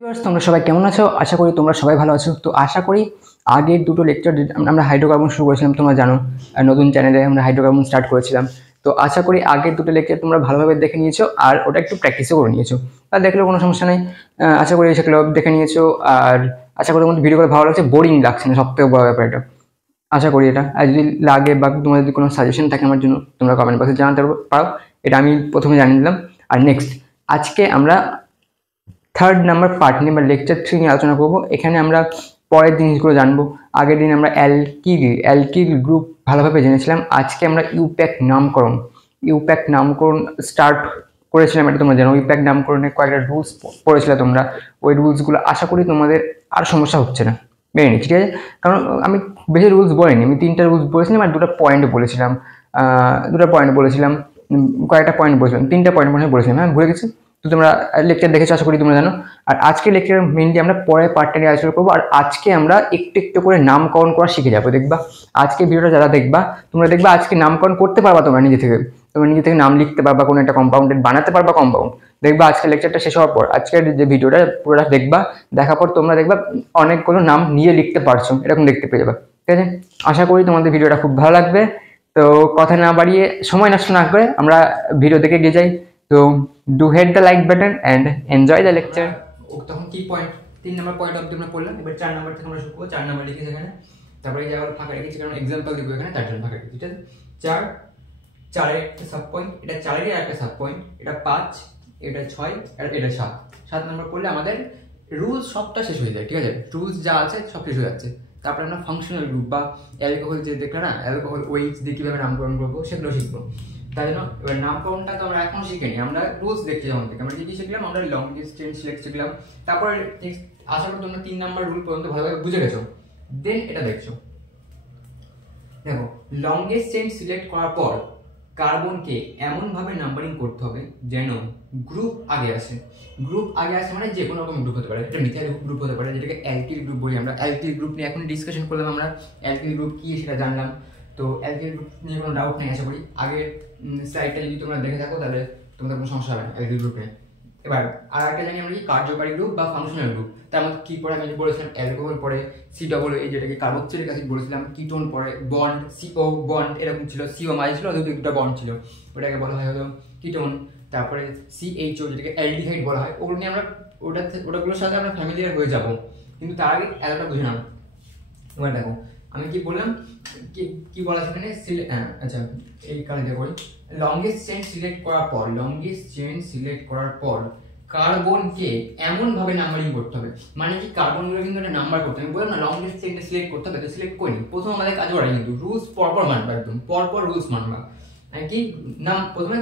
তোমরা সবাই কেমন আছো? আশা করি তোমরা সবাই ভালো আছো। তো আশা করি আগের দুটো লেকচার আমরা হাইড্রোকার্বন শুরু করেছিলাম, তোমরা জানো নতুন চ্যানেলে আমরা হাইড্রোকার্বন স্টার্ট করেছিলাম। তো আশা করি আগের দুটো লেকচার তোমরা ভালোভাবে দেখে নিয়েছো আর ওটা একটু প্র্যাকটিসও করে নিয়েছো। আর দেখলেও কোনো সমস্যা নেই, আশা করি সেগুলো দেখে নিয়েছো। আর আশা করি তোমাদের ভিডিওগুলো ভালো লাগছে, বোরিং লাগছে না, সবথেকে বড় ব্যাপার এটা। আশা করি এটা, আর যদি লাগে বা তোমাদের যদি কোনো সাজেশন থাকে আমার জন্য তোমরা কমেন্ট বক্সে জানাতে পারো, এটা আমি প্রথমে জানিয়ে দিলাম। আর নেক্সট আজকে আমরা থার্ড নাম্বার পার্ট নিয়ে বা লেকচার 3 নিয়ে আলোচনা করবো। এখানে আমরা পরের জিনিসগুলো জানবো। আগের দিন আমরা অ্যালকিল গ্রুপ ভালোভাবে জেনেছিলাম। আজকে আমরা ইউপ্যাক নামকরণ স্টার্ট করেছিলাম, এটা তোমরা জানো। ইউপ্যাক নামকরণের কয়েকটা রুলস পড়েছিলে তোমরা, ওই রুলসগুলো আশা করি তোমাদের আর সমস্যা হচ্ছে না, মেনে নিই, ঠিক আছে? কারণ আমি বেশি রুলস বলিনি, আমি 3টা রুলস বলেছিলাম আর দুটো পয়েন্ট বলেছিলাম, কয়েকটা পয়েন্ট বলেছিলাম, 3টা পয়েন্ট মনে হয় বলেছিলাম, হ্যাঁ ভুলে গেছি। তো তোমরা লেকচার দেখেছো, আশা করি তোমরা জানো। আর আজকে লেকচার মেনলি আমরা পরের পার্টটা নিয়ে আলোচনা করবো। আর আজকে আমরা একটু একটু করে নামকরণ করা শিখে যাবো। দেখবা আজকে ভিডিওটা যারা দেখবা, তোমরা দেখবা আজকে নামকরণ করতে পারবা, তোমরা নিজে থেকে নাম লিখতে পারবা, কোনো একটা কম্পাউন্ডের বানাতে পারবা কম্পাউন্ড। দেখবা আজকে লেকচারটা শেষ হওয়ার পর, আজকের যে ভিডিওটা পুরোটা দেখবা, দেখার পর তোমরা দেখবা অনেকগুলো নাম নিয়ে লিখতে পারছো, এরকম দেখতে পেয়ে যাবে, ঠিক আছে? আশা করি তোমাদের ভিডিওটা খুব ভালো লাগবে। তো কথা না বাড়িয়ে, সময় নষ্ট না করে আমরা ভিডিও দেখে গিয়ে যাই। তো do hit the like button and enjoy the lecture. তখন কি পয়েন্ট, 3 নম্বর পয়েন্ট অবধি আমরা পড়লাম। এবার 4 নম্বর থেকে আমরা শুরু করবো। 4 নম্বর লিখেছি এখানে, তারপরে এই জায়গাটা ফাঁকা রেখেছি কারণ এক্সাম্পল দিব এখানে, তার জন্য ফাঁকা রেখেছি, ঠিক আছে? 4 একটা সাব পয়েন্ট, এটা 4-এরই একটা সাব পয়েন্ট, এটা 5, এটা 6 আর এটা 7 নম্বর পড়লে আমাদের রুলস সবটা শেষ হয়ে যায়, ঠিক আছে? রুলস যা আছে সব শেষ হয়ে যাচ্ছে। তারপরে আমরা ফাংশনাল গ্রুপ বা অ্যালকোহল যে দেখলে না, অ্যালকোহল ওয়েটস দিয়ে কীভাবে নামকরণ করবো সেগুলো শিখবো। তাই জন্য এবার নামকরণটা তো আমরা এখন শিখিনি, আমরা রুলস দেখছি যখন থেকে। আমরা কি শিখলাম? আমরা লং ডিস্টেন্স সিলেক্ট শিখলাম। তারপরে নেক্সট আশা করি তোমরা 3 নম্বর রুল পর্যন্ত ভালোভাবে বুঝে গেছো। দেন এটা দেখছো, দেখো লংগেস্ট চেইন সিলেক্ট করার পর কার্বনকে এমনভাবে নাম্বারিং করতে হবে যেন গ্রুপ আগে আসে। গ্রুপ আগে আসে মানে যে কোনো রকম গ্রুপ হতে পারে, এটা মিথাইল গ্রুপ হতে পারে, যেটাকে অ্যালকিল গ্রুপ বলি আমরা। অ্যালকিল গ্রুপ নিয়ে এখন ডিসকাশন করলাম, আমরা অ্যালকিল গ্রুপ কি সেটা জানলাম। তো অ্যালকিল গ্রুপ নিয়ে কোনো ডাউট নেই আশা করি। আগের স্লাইডটা যদি তোমরা দেখে থাকো তাহলে তোমাদের কোনো সমস্যা হবে না অ্যালকিল গ্রুপ নিয়ে। এবার আর একটা জানি আমরা কি কার্যকারী গ্রুপ বা ফাংশনাল গ্রুপ। তার মধ্যে কি পরে আমি বলেছিলাম অ্যালকোহল পরে, COO যেটাকে কার্বক্সিলিক অ্যাসিড বলেছিলাম, কিটোন পরে, বন্ড CO বন্ড এরকম ছিল, CO মাঝে ছিল, দুটো বন্ড ছিল, ওটাকে বলা হয় হলো কিটোন। তারপরে CHO যেটাকে অ্যালডিহাইড বলা হয়। ওগুলো নিয়ে আমরা ওটাগুলোর সাথে আমরা ফ্যামিলিয়ার হয়ে যাব, কিন্তু তার আগে এতটা বুঝে নাও। এবার দেখো আমি কি বললাম, কি বলা সেখানে, আচ্ছা এই কাজটা করি। লংগেস্ট চেইন সিলেক্ট করার পর কার্বনকে এমন ভাবে নাম্বারিং করতে হবে, মানে কি কার্বনগুলো কিন্তু একটা নাম্বার করতে হবে। আমি বললাম না লংগেস্ট চেইনটা সিলেক্ট করতে হবে, তো সিলেক্ট করিনি। প্রথম আমাদের কাজ করাই কিন্তু রুলস পরপর মানবা, একদম পরপর রুলস মানবা। কি নাম, প্রথমে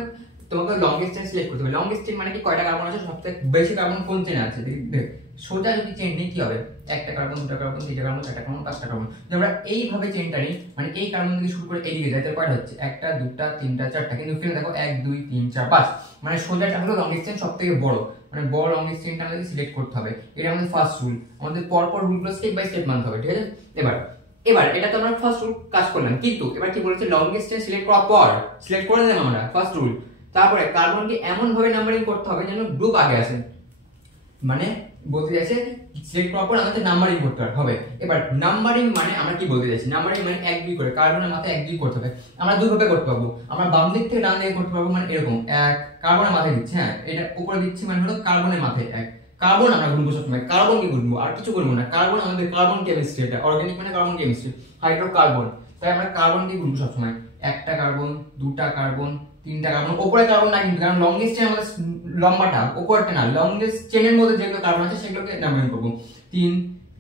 তোমাকে লংগেস্ট চেইন সিলেক্ট করতে হবে। লংগেস্ট চেইন মানে কি, কয়টা কার্বন আছে, সবথেকে বেশি কার্বন কোন চেইনে আছে। দেখ সোজা যদি চেইন নিই কি হবে, একটা কার্বন, দুটা কার্বন, তিনটা কার্বন, চারটা কার্বন, পাঁচটা কার্বন। যদি আমরা এইভাবে চেইনটা নিই, মানে এই কার্বন থেকে শুরু করে এইদিকে যাই, তার কয়টা হচ্ছে, একটা, দুটা, তিনটা, চারটা। কিন্তু এখানে দেখো 1 2 3 4 5, মানে সোজাটা হলো লংগেস্ট চেইন সব থেকে বড়, মানে বড় লংগেস্ট চেইনটা আমাদের সিলেক্ট করতে হবে। এটা আমাদের ফার্স্ট রুল। আমাদের পরপর রুলগুলো স্টেপ বাই স্টেপ মানতে হবে, ঠিক আছে? এবার এটা তো আমরা ফার্স্ট রুল কাজ করলাম, কিন্তু এবার কি বলেছে, লংগেস্ট চেইন সিলেক্ট করার পর, সিলেক্ট করে দিলাম আমরা ফার্স্ট রুল, তারপরে কার্বনকে এমন ভাবে নাম্বারিং করতে হবে যেন গ্রুপ আগে আসে। মানে বলতে যাচ্ছে সিলেক্ট করার পর আমাদের নাম্বারিং করতে হবে। এবার নাম্বারিং মানে আমরা কি বলতে যাচ্ছি, নাম্বারিং মানে 1 2 করে কার্বনের মাথায় 1 2 করতে হবে। আমরা দুই ভাবে করতে পারবো, আমরা বাম দিক থেকে ডান দিকে করতে পারবো, মানে এরকম 1 কার্বনের মাথায় দিচ্ছি, হ্যাঁ এটা উপরে দিচ্ছি, মানে হলো কার্বনের মাথায় 1 কার্বন। আমরা গুনবো সবসময়, কার্বনকে গুনবো, আর কিছু গুনবো না। কার্বন আমাদের কার্বন কেমিস্ট্রি, এটা অর্গানিক মানে কার্বন কেমিস্ট্রি, হাইড্রোকার্বন। তাই আমরা কার্বনকে গুনবো সবসময়, একটা কার্বন, দুটা কার্বন, তিনটা কার্বন। উপরে কার্বন না কিন্তু, কারণ লংগেস্ট চেইন আমাদের লম্বাটা, উপরটা না। লংগেস্ট চেইনের মধ্যে যেগুলো কার্বন আছে সেগুলোকে নাম্বারিং করবো 3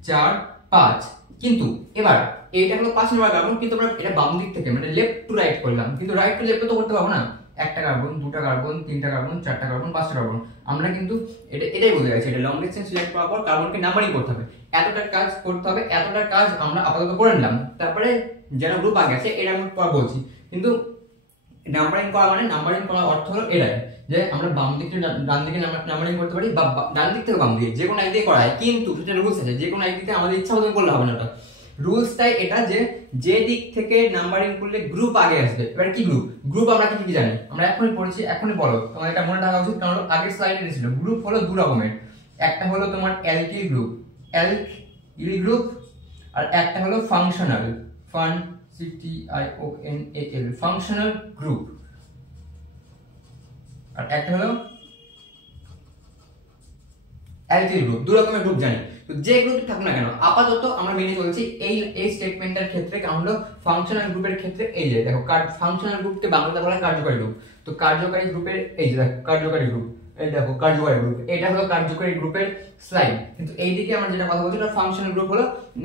4 5। কিন্তু এবার এইটা হলো 5 নম্বর কার্বন, কিন্তু আমরা এটা বাম দিক থেকে মানে লেফট টু রাইট করলাম, কিন্তু রাইট টু লেফট তো করতে পারবো না। একটা কার্বন, দুটা কার্বন, তিনটা কার্বন, চারটা কার্বন, পাঁচটা কার্বন। আমরা কিন্তু এটাই বলতে চাইছি, এটা লংগেস্ট চেইন সিলেক্ট করার পর কার্বনকে নাম্বারিং করতে হবে, এতটা কাজ করতে হবে। এতটা কাজ আমরা আপাতত করে নিলাম, তারপরে যেন গ্রুপ আগে আছে এটা আমি পর বলছি। কিন্তু নাম্বারিং করা মানে, নাম্বারিং করার অর্থ হলো এটাই যে আমরা বাম দিক থেকে ডান দিকে নাম্বারিং করতে পারি, বা ডান দিক থেকে বাম দিকে যে কোনো একদিকে করা হয়, কিন্তু সেটা রুলস আছে, যে কোনো একদিকে আমাদের ইচ্ছা মতো করলে হবে না। ওটা রুলসটাই এটা যে দিক থেকে নাম্বারিং করলে গ্রুপ আগে আসবে। এবার কি গ্রুপ আমরা কি জানি, আমরা এখনই পড়েছি, এখনই বলো, তোমার এটা মনে রাখা উচিত, কারণ আগের স্লাইডে ছিল গ্রুপ হলো দু রকমের, একটা হলো তোমার অ্যালকিল গ্রুপ, অ্যালকিল গ্রুপ, আর একটা হলো ফাংশনাল, ফাংশনাল গ্রুপ, আর একটা হলো অ্যালকিল গ্রুপ। দু রকমের গ্রুপ জানি, তো যে গ্রুপ থাকুক না কেন আপাতত আমরা মেনে চলছি এই স্টেটমেন্টের ক্ষেত্রে, কারণ হলো ফাংশনাল গ্রুপের ক্ষেত্রে এই যে দেখো ফাংশনাল গ্রুপকে বাংলাতে বলা হয় কার্যকারী গ্রুপ। তো কার্যকারী গ্রুপের এই যে দেখো কার্যকারী গ্রুপ, এই দেখো কার্যকারী গ্রুপ, এটা হলো কার্যকারী গ্রুপের স্লাইড। কিন্তু এইদিকে আমরা যেটা কথা বলছি এটা ফাংশনাল গ্রুপ হলো,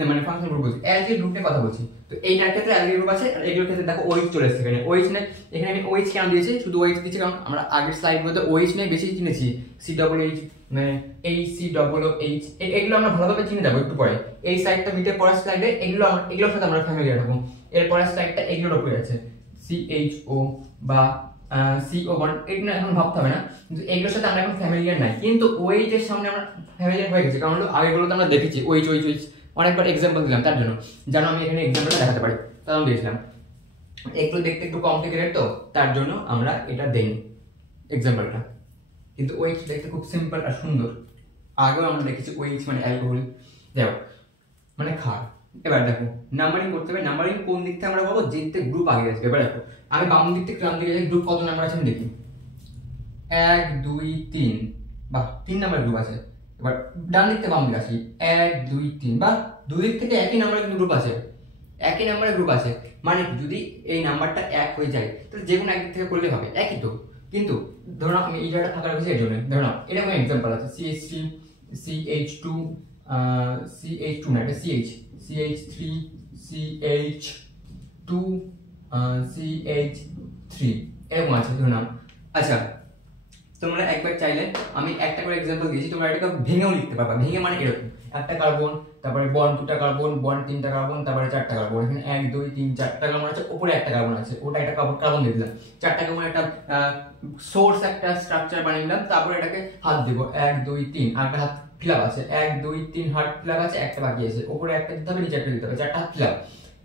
মানে ফাংশনাল গ্রুপ বলছি, অ্যালকিল গ্রুপ নিয়ে কথা বলছি। তো এইটার ক্ষেত্রে অ্যালকিল গ্রুপ আছে, আর এইগুলোর ক্ষেত্রে দেখো OH চলে এসেছে এখানে। OH নেই, এখানে আমি OH কেন দিয়েছি, শুধু OH দিয়েছি কারণ আমরা আগের স্লাইডগুলোতে OH নেই বেশি চিনেছি, COOH মানে HCOOH, এগুলো আমরা ভালোভাবে চিনে যাবো একটু পরে। এই স্লাইডটা মিটে পরের স্লাইডে এগুলোর সাথে আমরা ফ্যামিলিয়ার হবো। এর পরের স্লাইডটা এগুলোর উপরে আছে, CHO বা CO1, এগুলো এখন ভাবতে হবে না, কিন্তু এগুলোর সাথে আমরা এখন ফ্যামিলিয়ার নাই। কিন্তু OH এর সামনে আমরা ফ্যামিলিয়ার হয়ে গেছি, কারণ হলো আগেগুলোতে আমরা দেখেছি OH অনেকবার এক্সাম্পল দিলাম, তার জন্য যেন আমি এখানে এক্সাম্পলটা দেখাতে পারি তার জন্য দিয়েছিলাম। একটু দেখতে একটু কমপ্লিকেটেড, তো তার জন্য আমরা এটা দেই এক্সাম্পলটা। কিন্তু OH দেখতে খুব সিম্পল আর সুন্দর, আগেও আমরা দেখেছি OH মানে অ্যালকোহল, দেখো মানে ক্ষার। এবার দেখো নাম্বারিং করতে হবে, নাম্বারিং কোন দিক থেকে আমরা পাবো, যে দিক থেকে গ্রুপ আগে আসবে। এবার দেখো আমি বাম দিক থেকে ডান দিকে যাই, গ্রুপ কত নাম্বার আছে আমি দেখি, 1 2 3, বা 3 নাম্বার গ্রুপ আছে। এবার ডান দিক থেকে বাম দিকে আসি, 1 2 3, বা দুই দিক থেকে একই নাম্বারের কিন্তু গ্রুপ আছে, একই নাম্বারের গ্রুপ আছে। মানে যদি এই নাম্বারটা 1 হয়ে যায় তাহলে যে কোনো একদিক থেকে করলে হবে, একই তো। কিন্তু ধরো আমি এই জায়গাটা ফাঁকা রেখেছি এর জন্য, ধরো এরকম এক্সাম্পল আছে, CH3 CH2 CH2 না এটা CH3 CH2 CH3 এরকম আছে ধরুন। আচ্ছা তোমরা একবার চাইলে আমি একটা করে এক্সাম্পল দিয়েছি, তোমরা এটাকে ভেঙেও লিখতে পারবা। ভেঙে মানে এরকম একটা কার্বন, তারপরে বন্ড 2টা কার্বন, বন্ড 3টা কার্বন, তারপরে 4টা কার্বন, এখানে 1 2 3 4টা কার্বন আছে, উপরে একটা কার্বন আছে, ওটা একটা কার্বন দিয়ে দিলাম, 4টা কার্বন একটা সোর্স একটা স্ট্রাকচার বানিয়ে নিলাম। তারপরে এটাকে হাত দেবো 1 2 3, আর একটা হাত ফিলাপ আছে, 1 2 3 হাত ফিলাপ আছে, একটা বাকি আছে, উপরে একটা দিতে হবে, নিচে একটা দিতে হবে, 4টা হাত ফিলাপ,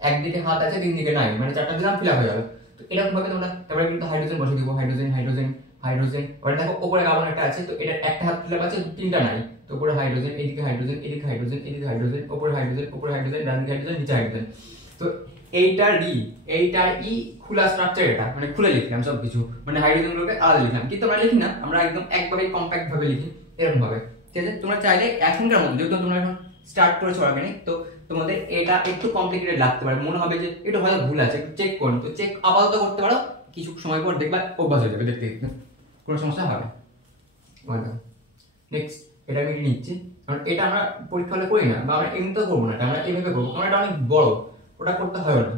একদিকে হাত আছে 3 দিকে নাই, মানে 4টা দিলাম ফিলাপ হয়ে যাবে। তো এরকম ভাবে তোমরা তারপরে কিন্তু হাইড্রোজেন বসে দিব, হাইড্রোজেন হাইড্রোজেন হাইড্রোজেন। ওটা দেখো উপরে কার্বন একটা আছে, তো এটা একটা হাত ফিলাপ আছে, 3টা নাই, তো উপরে হাইড্রোজেন, এদিকে হাইড্রোজেন, এদিকে হাইড্রোজেন, এদিকে হাইড্রোজেন, উপরে হাইড্রোজেন, উপরে হাইড্রোজেন, ডান দিকে হাইড্রোজেন, নিচে হাইড্রোজেন। তো এইটার ই খোলা স্ট্রাকচার, এটা মানে খুলে লিখলাম সবকিছু, মানে হাইড্রোজেন গুলোকে আলাদা লিখলাম। কিন্তু আমরা লিখি না, আমরা একদম একভাবে কম্প্যাক্ট ভাবে লিখি এরকম ভাবে, ঠিক আছে। তোমরা চাইলে এখনকার মধ্যে যেহেতু তোমরা এখন স্টার্ট করেছো অর্গানিক, তো তোমাদের এটা একটু কমপ্লিকেটেড লাগতে পারে, মনে হবে যে একটু হয়তো ভুল আছে, একটু চেক করো। তো চেক আপাতত করতে পারো, কিছু সময় পর দেখবা অভ্যাস হয়ে যাবে, দেখতে দেখতে কোনো সমস্যা হবে না। নেক্সট এটা আমি নিচ্ছি, কারণ এটা আমরা পরীক্ষা হলে করি না, বা আমরা এমনিতেও করবো না, আমরা এইভাবে করবো, কারণ এটা অনেক বড়, ওটা করতে হবে না,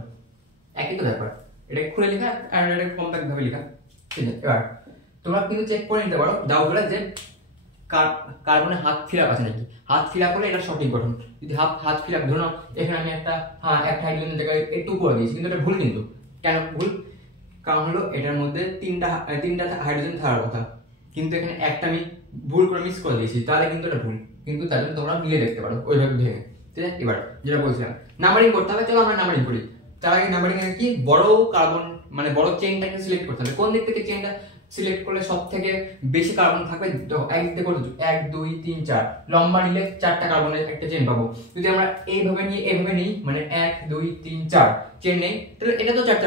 একই তো ব্যাপার। এটা খুলে লেখা আর এটা কম্প্যাক্ট ভাবে লেখা, ঠিক আছে। এবার তোমরা কিন্তু চেক করে নিতে পারো ডাউট হলে যে কার্বনে হাত ফিলাপ আছে নাকি। হাত ফিলাপ হলে এটা সঠিক গঠন। যদি হাত ফিলাপ, ধরো এখানে আমি একটা হাইড্রোজেনের জায়গায় একটু করে দিয়েছি, কিন্তু এটা ভুল। কিন্তু কেন ভুল? কারণ হলো এটার মধ্যে তিনটা হাইড্রোজেন থাকার কথা, কিন্তু এখানে একটা আমি ভুল করে মিস করে দিয়েছি, তাহলে কিন্তু এটা ভুল। কিন্তু তার জন্য তোমরা মিলে দেখতে পারো ওইভাবে ভেঙে, ঠিক আছে। এবার যেটা বলছিলাম নাম্বারিং করতে হবে, চলো আমরা নাম্বারিং করি। তার আগে নাম্বারিং এর কি বড় কার্বন মানে বড় চেইনটাকে সিলেক্ট করতে হবে। কোন দিক থেকে চেইনটা সিলেক্ট করলে সব থেকে বেশি কার্বন থাকবে? এক দিকে 1 2 3 4, লম্বা নিলে 4টা কার্বনের একটা চেইন পাবো। যদি আমরা এইভাবে নিই মানে 1 2 3 4 চেইন নেই, তাহলে এটা তো 4টা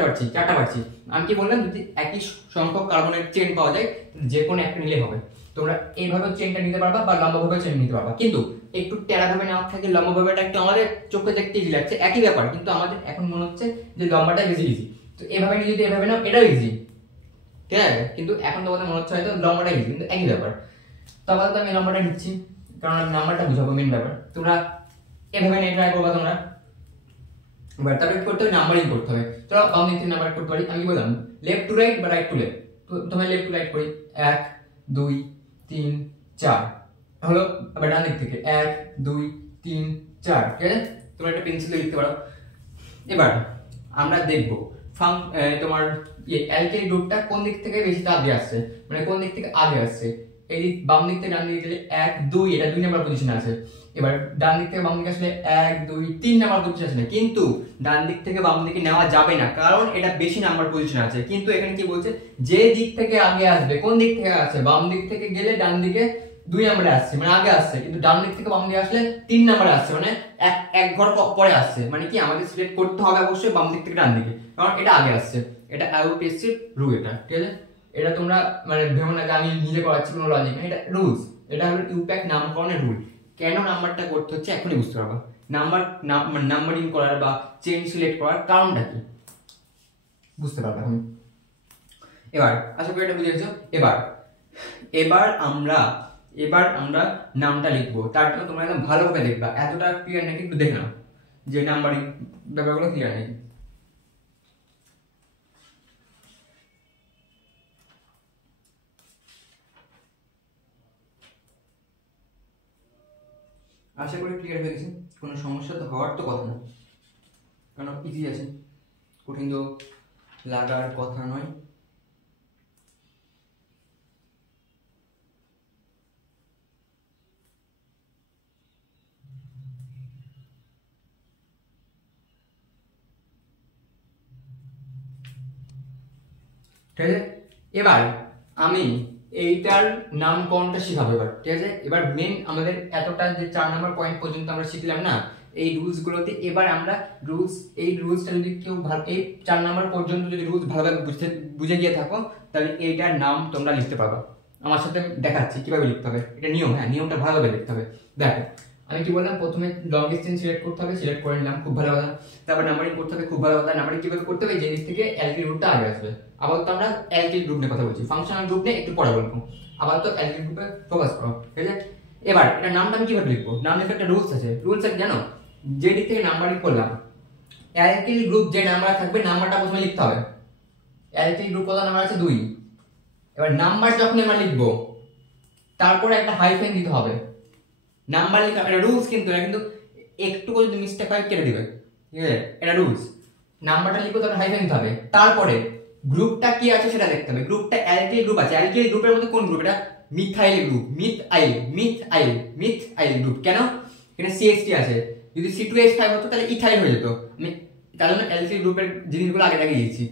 পাচ্ছি। আমি কি বললাম, যদি একই সংখ্যক কার্বনের চেইন পাওয়া যায় যে কোনো একটা নিলে হবে। তোমরা এইভাবে চেইনটা নিতে পারবা বা লম্বাভাবে চেইন নিতে পারবা, কিন্তু একটু টেরাভাবে নেওয়ার থেকে লম্বাভাবেটা একটু আমাদের চোখে দেখতে ইজি লাগছে, একই ব্যাপার, কিন্তু আমাদের এখন মনে হচ্ছে যে লম্বাটা বেশি ইজি। তো এভাবে নিয়ে যদি এভাবে নাও, এটাও ইজি, ঠিক আছে। কিন্তু এখন তোমাদের মনে হচ্ছে হয়তো লম্বাটা ইজি, কিন্তু একই ব্যাপার। তো আবার তো আমি লম্বাটা নিচ্ছি, কারণ আমি নাম্বারটা বুঝাবো, মেন ব্যাপার। তোমরা এভাবে নিয়ে ট্রাই করবা তোমরা। এবার তারপরে করতে হবে নাম্বারিং করতে হবে। চলো বাম দিক থেকে নাম্বার করতে পারি। আমি কি বললাম, লেফট টু রাইট বা রাইট টু লেফট। তো তোমরা লেফট টু রাইট করি, 1 2 3 4 হলো। আবার ডান দিক থেকে 1 2 3 4, ঠিক আছে। তোমরা একটা পেন্সিল দিয়ে লিখতে পারো। এবার আমরা দেখবো তোমার অ্যালকিল গ্রুপটা কোন দিক থেকে বেশি আগে আসছে, মানে কোন দিক থেকে আগে আসছে। এই বাম দিক থেকে ডান দিকে গেলে 1 2, এটা 2 নাম্বার পজিশনে আছে। এবার ডান দিক থেকে বাম দিকে আসলে 1 2 3 নাম্বার পজিশনে আছে। কিন্তু ডান দিক থেকে বাম দিকে নেওয়া যাবে না, কারণ এটা বেশি নাম্বার পজিশনে আছে। কিন্তু এখানে কি বলছে, যে দিক থেকে আগে আসবে, কোন দিক থেকে আছে, বাম দিক থেকে গেলে ডান দিকে 2 নম্বরে আসছে, মানে আগে আসছে, কিন্তু ডান দিক থেকে বাম দিকে আসলে 3 নম্বরে আসছে, মানে এক ঘর পরে আসছে। মানে কি আমাদের সিলেক্ট করতে হবে অবশ্যই বাম দিক থেকে ডান দিকে, কারণ এটা আগে আসছে। এটা আইইউপিএসসি রুল, এটা ঠিক আছে। এটা তোমরা মানে ভেবো না যে আমি নিজে করাচ্ছি, কোনো লজিক নেই, এটা রুলস। এটা হলো ইউপ্যাক নামকরণের রুল। কেন নাম্বারটা করতে হচ্ছে এখনই বুঝতে পারবা। নাম্বারিং করার বা চেন সিলেক্ট করার কারণটা কি বুঝতে পারবে এখন। এবার আশা করি এটা বুঝে গেছো। এবার আমরা নামটা লিখবো, তার জন্য তোমরা একদম ভালোভাবে দেখবা, এতটা ক্লিয়ার নাকি একটু দেখে নাও যে নাম্বারিং ব্যাপারগুলো ক্লিয়ার নাকি। আশা করি ক্লিয়ার হয়ে গেছে, কোনো সমস্যা তো হওয়ার তো কথা না, কারণ ইজি আছে, কঠিন তো লাগার কথা নয়। ঠিক আছে, এবার আমি এইটার নামকরণটা শিখাবো এবার, ঠিক আছে। এবার মেন আমাদের এতটা যে 4 নম্বর পয়েন্ট পর্যন্ত আমরা শিখলাম না এই রুলস গুলোতে, এবার আমরা এই রুলসটা যদি কেউ এই 4 নম্বর পর্যন্ত যদি রুলস ভালোভাবে বুঝে গিয়ে থাকো, তাহলে এইটার নাম তোমরা লিখতে পারবা। আমার সাথে দেখাচ্ছি কিভাবে লিখতে হবে, এটা নিয়ম, হ্যাঁ নিয়মটা ভালোভাবে লিখতে হবে। দেখো আমি কি বললাম, প্রথমে লং ডিস্টেন্স সিলেক্ট করতে হবে, সিলেক্ট করে নিলাম, খুব ভালো কথা। তারপর নাম্বারিং করতে হবে, খুব ভালো কথা। নাম্বারিং কিভাবে করতে হবে, যে দিক থেকে এলটি রুটটা আগে আসবে। আবার তো আমরা এলটি গ্রুপ নিয়ে কথা বলছি, ফাংশনাল গ্রুপ নিয়ে একটু পরে বলবো। আবার তো এলটি গ্রুপে ফোকাস করো, ঠিক আছে। এবার এটা নামটা আমি কিভাবে লিখবো, নাম লিখে একটা রুলস আছে। রুলস আছে জানো, যে দিক থেকে নাম্বারিং করলাম, এলটি গ্রুপ যে নাম্বার থাকবে নাম্বারটা প্রথমে লিখতে হবে। এলটি গ্রুপ কত নাম্বার আছে, 2। এবার নাম্বার যখন আমরা লিখবো তারপরে একটা হাইফেন দিতে হবে। নাম্বার লেখা এটা রুলস, কিন্তু এটা কিন্তু একটু যদি মিস্টেক হয় কেটে দিবে, ঠিক আছে। এটা রুলস, নাম্বারটা লিখবো তারপরে হাইফেন দিতে হবে, তারপরে গ্রুপটা কি আছে সেটা দেখতে হবে। গ্রুপটা অ্যালকিল গ্রুপ আছে, অ্যালকিল গ্রুপের মধ্যে কোন গ্রুপ, এটা মিথাইল গ্রুপ, মিথআইল গ্রুপ। কেন, এখানে সিএইচটি আছে, যদি C2H5 হতো তাহলে ইথাইল হয়ে যেত। আমি তার জন্য অ্যালকিল গ্রুপের জিনিসগুলো আগে আগে দিয়েছি।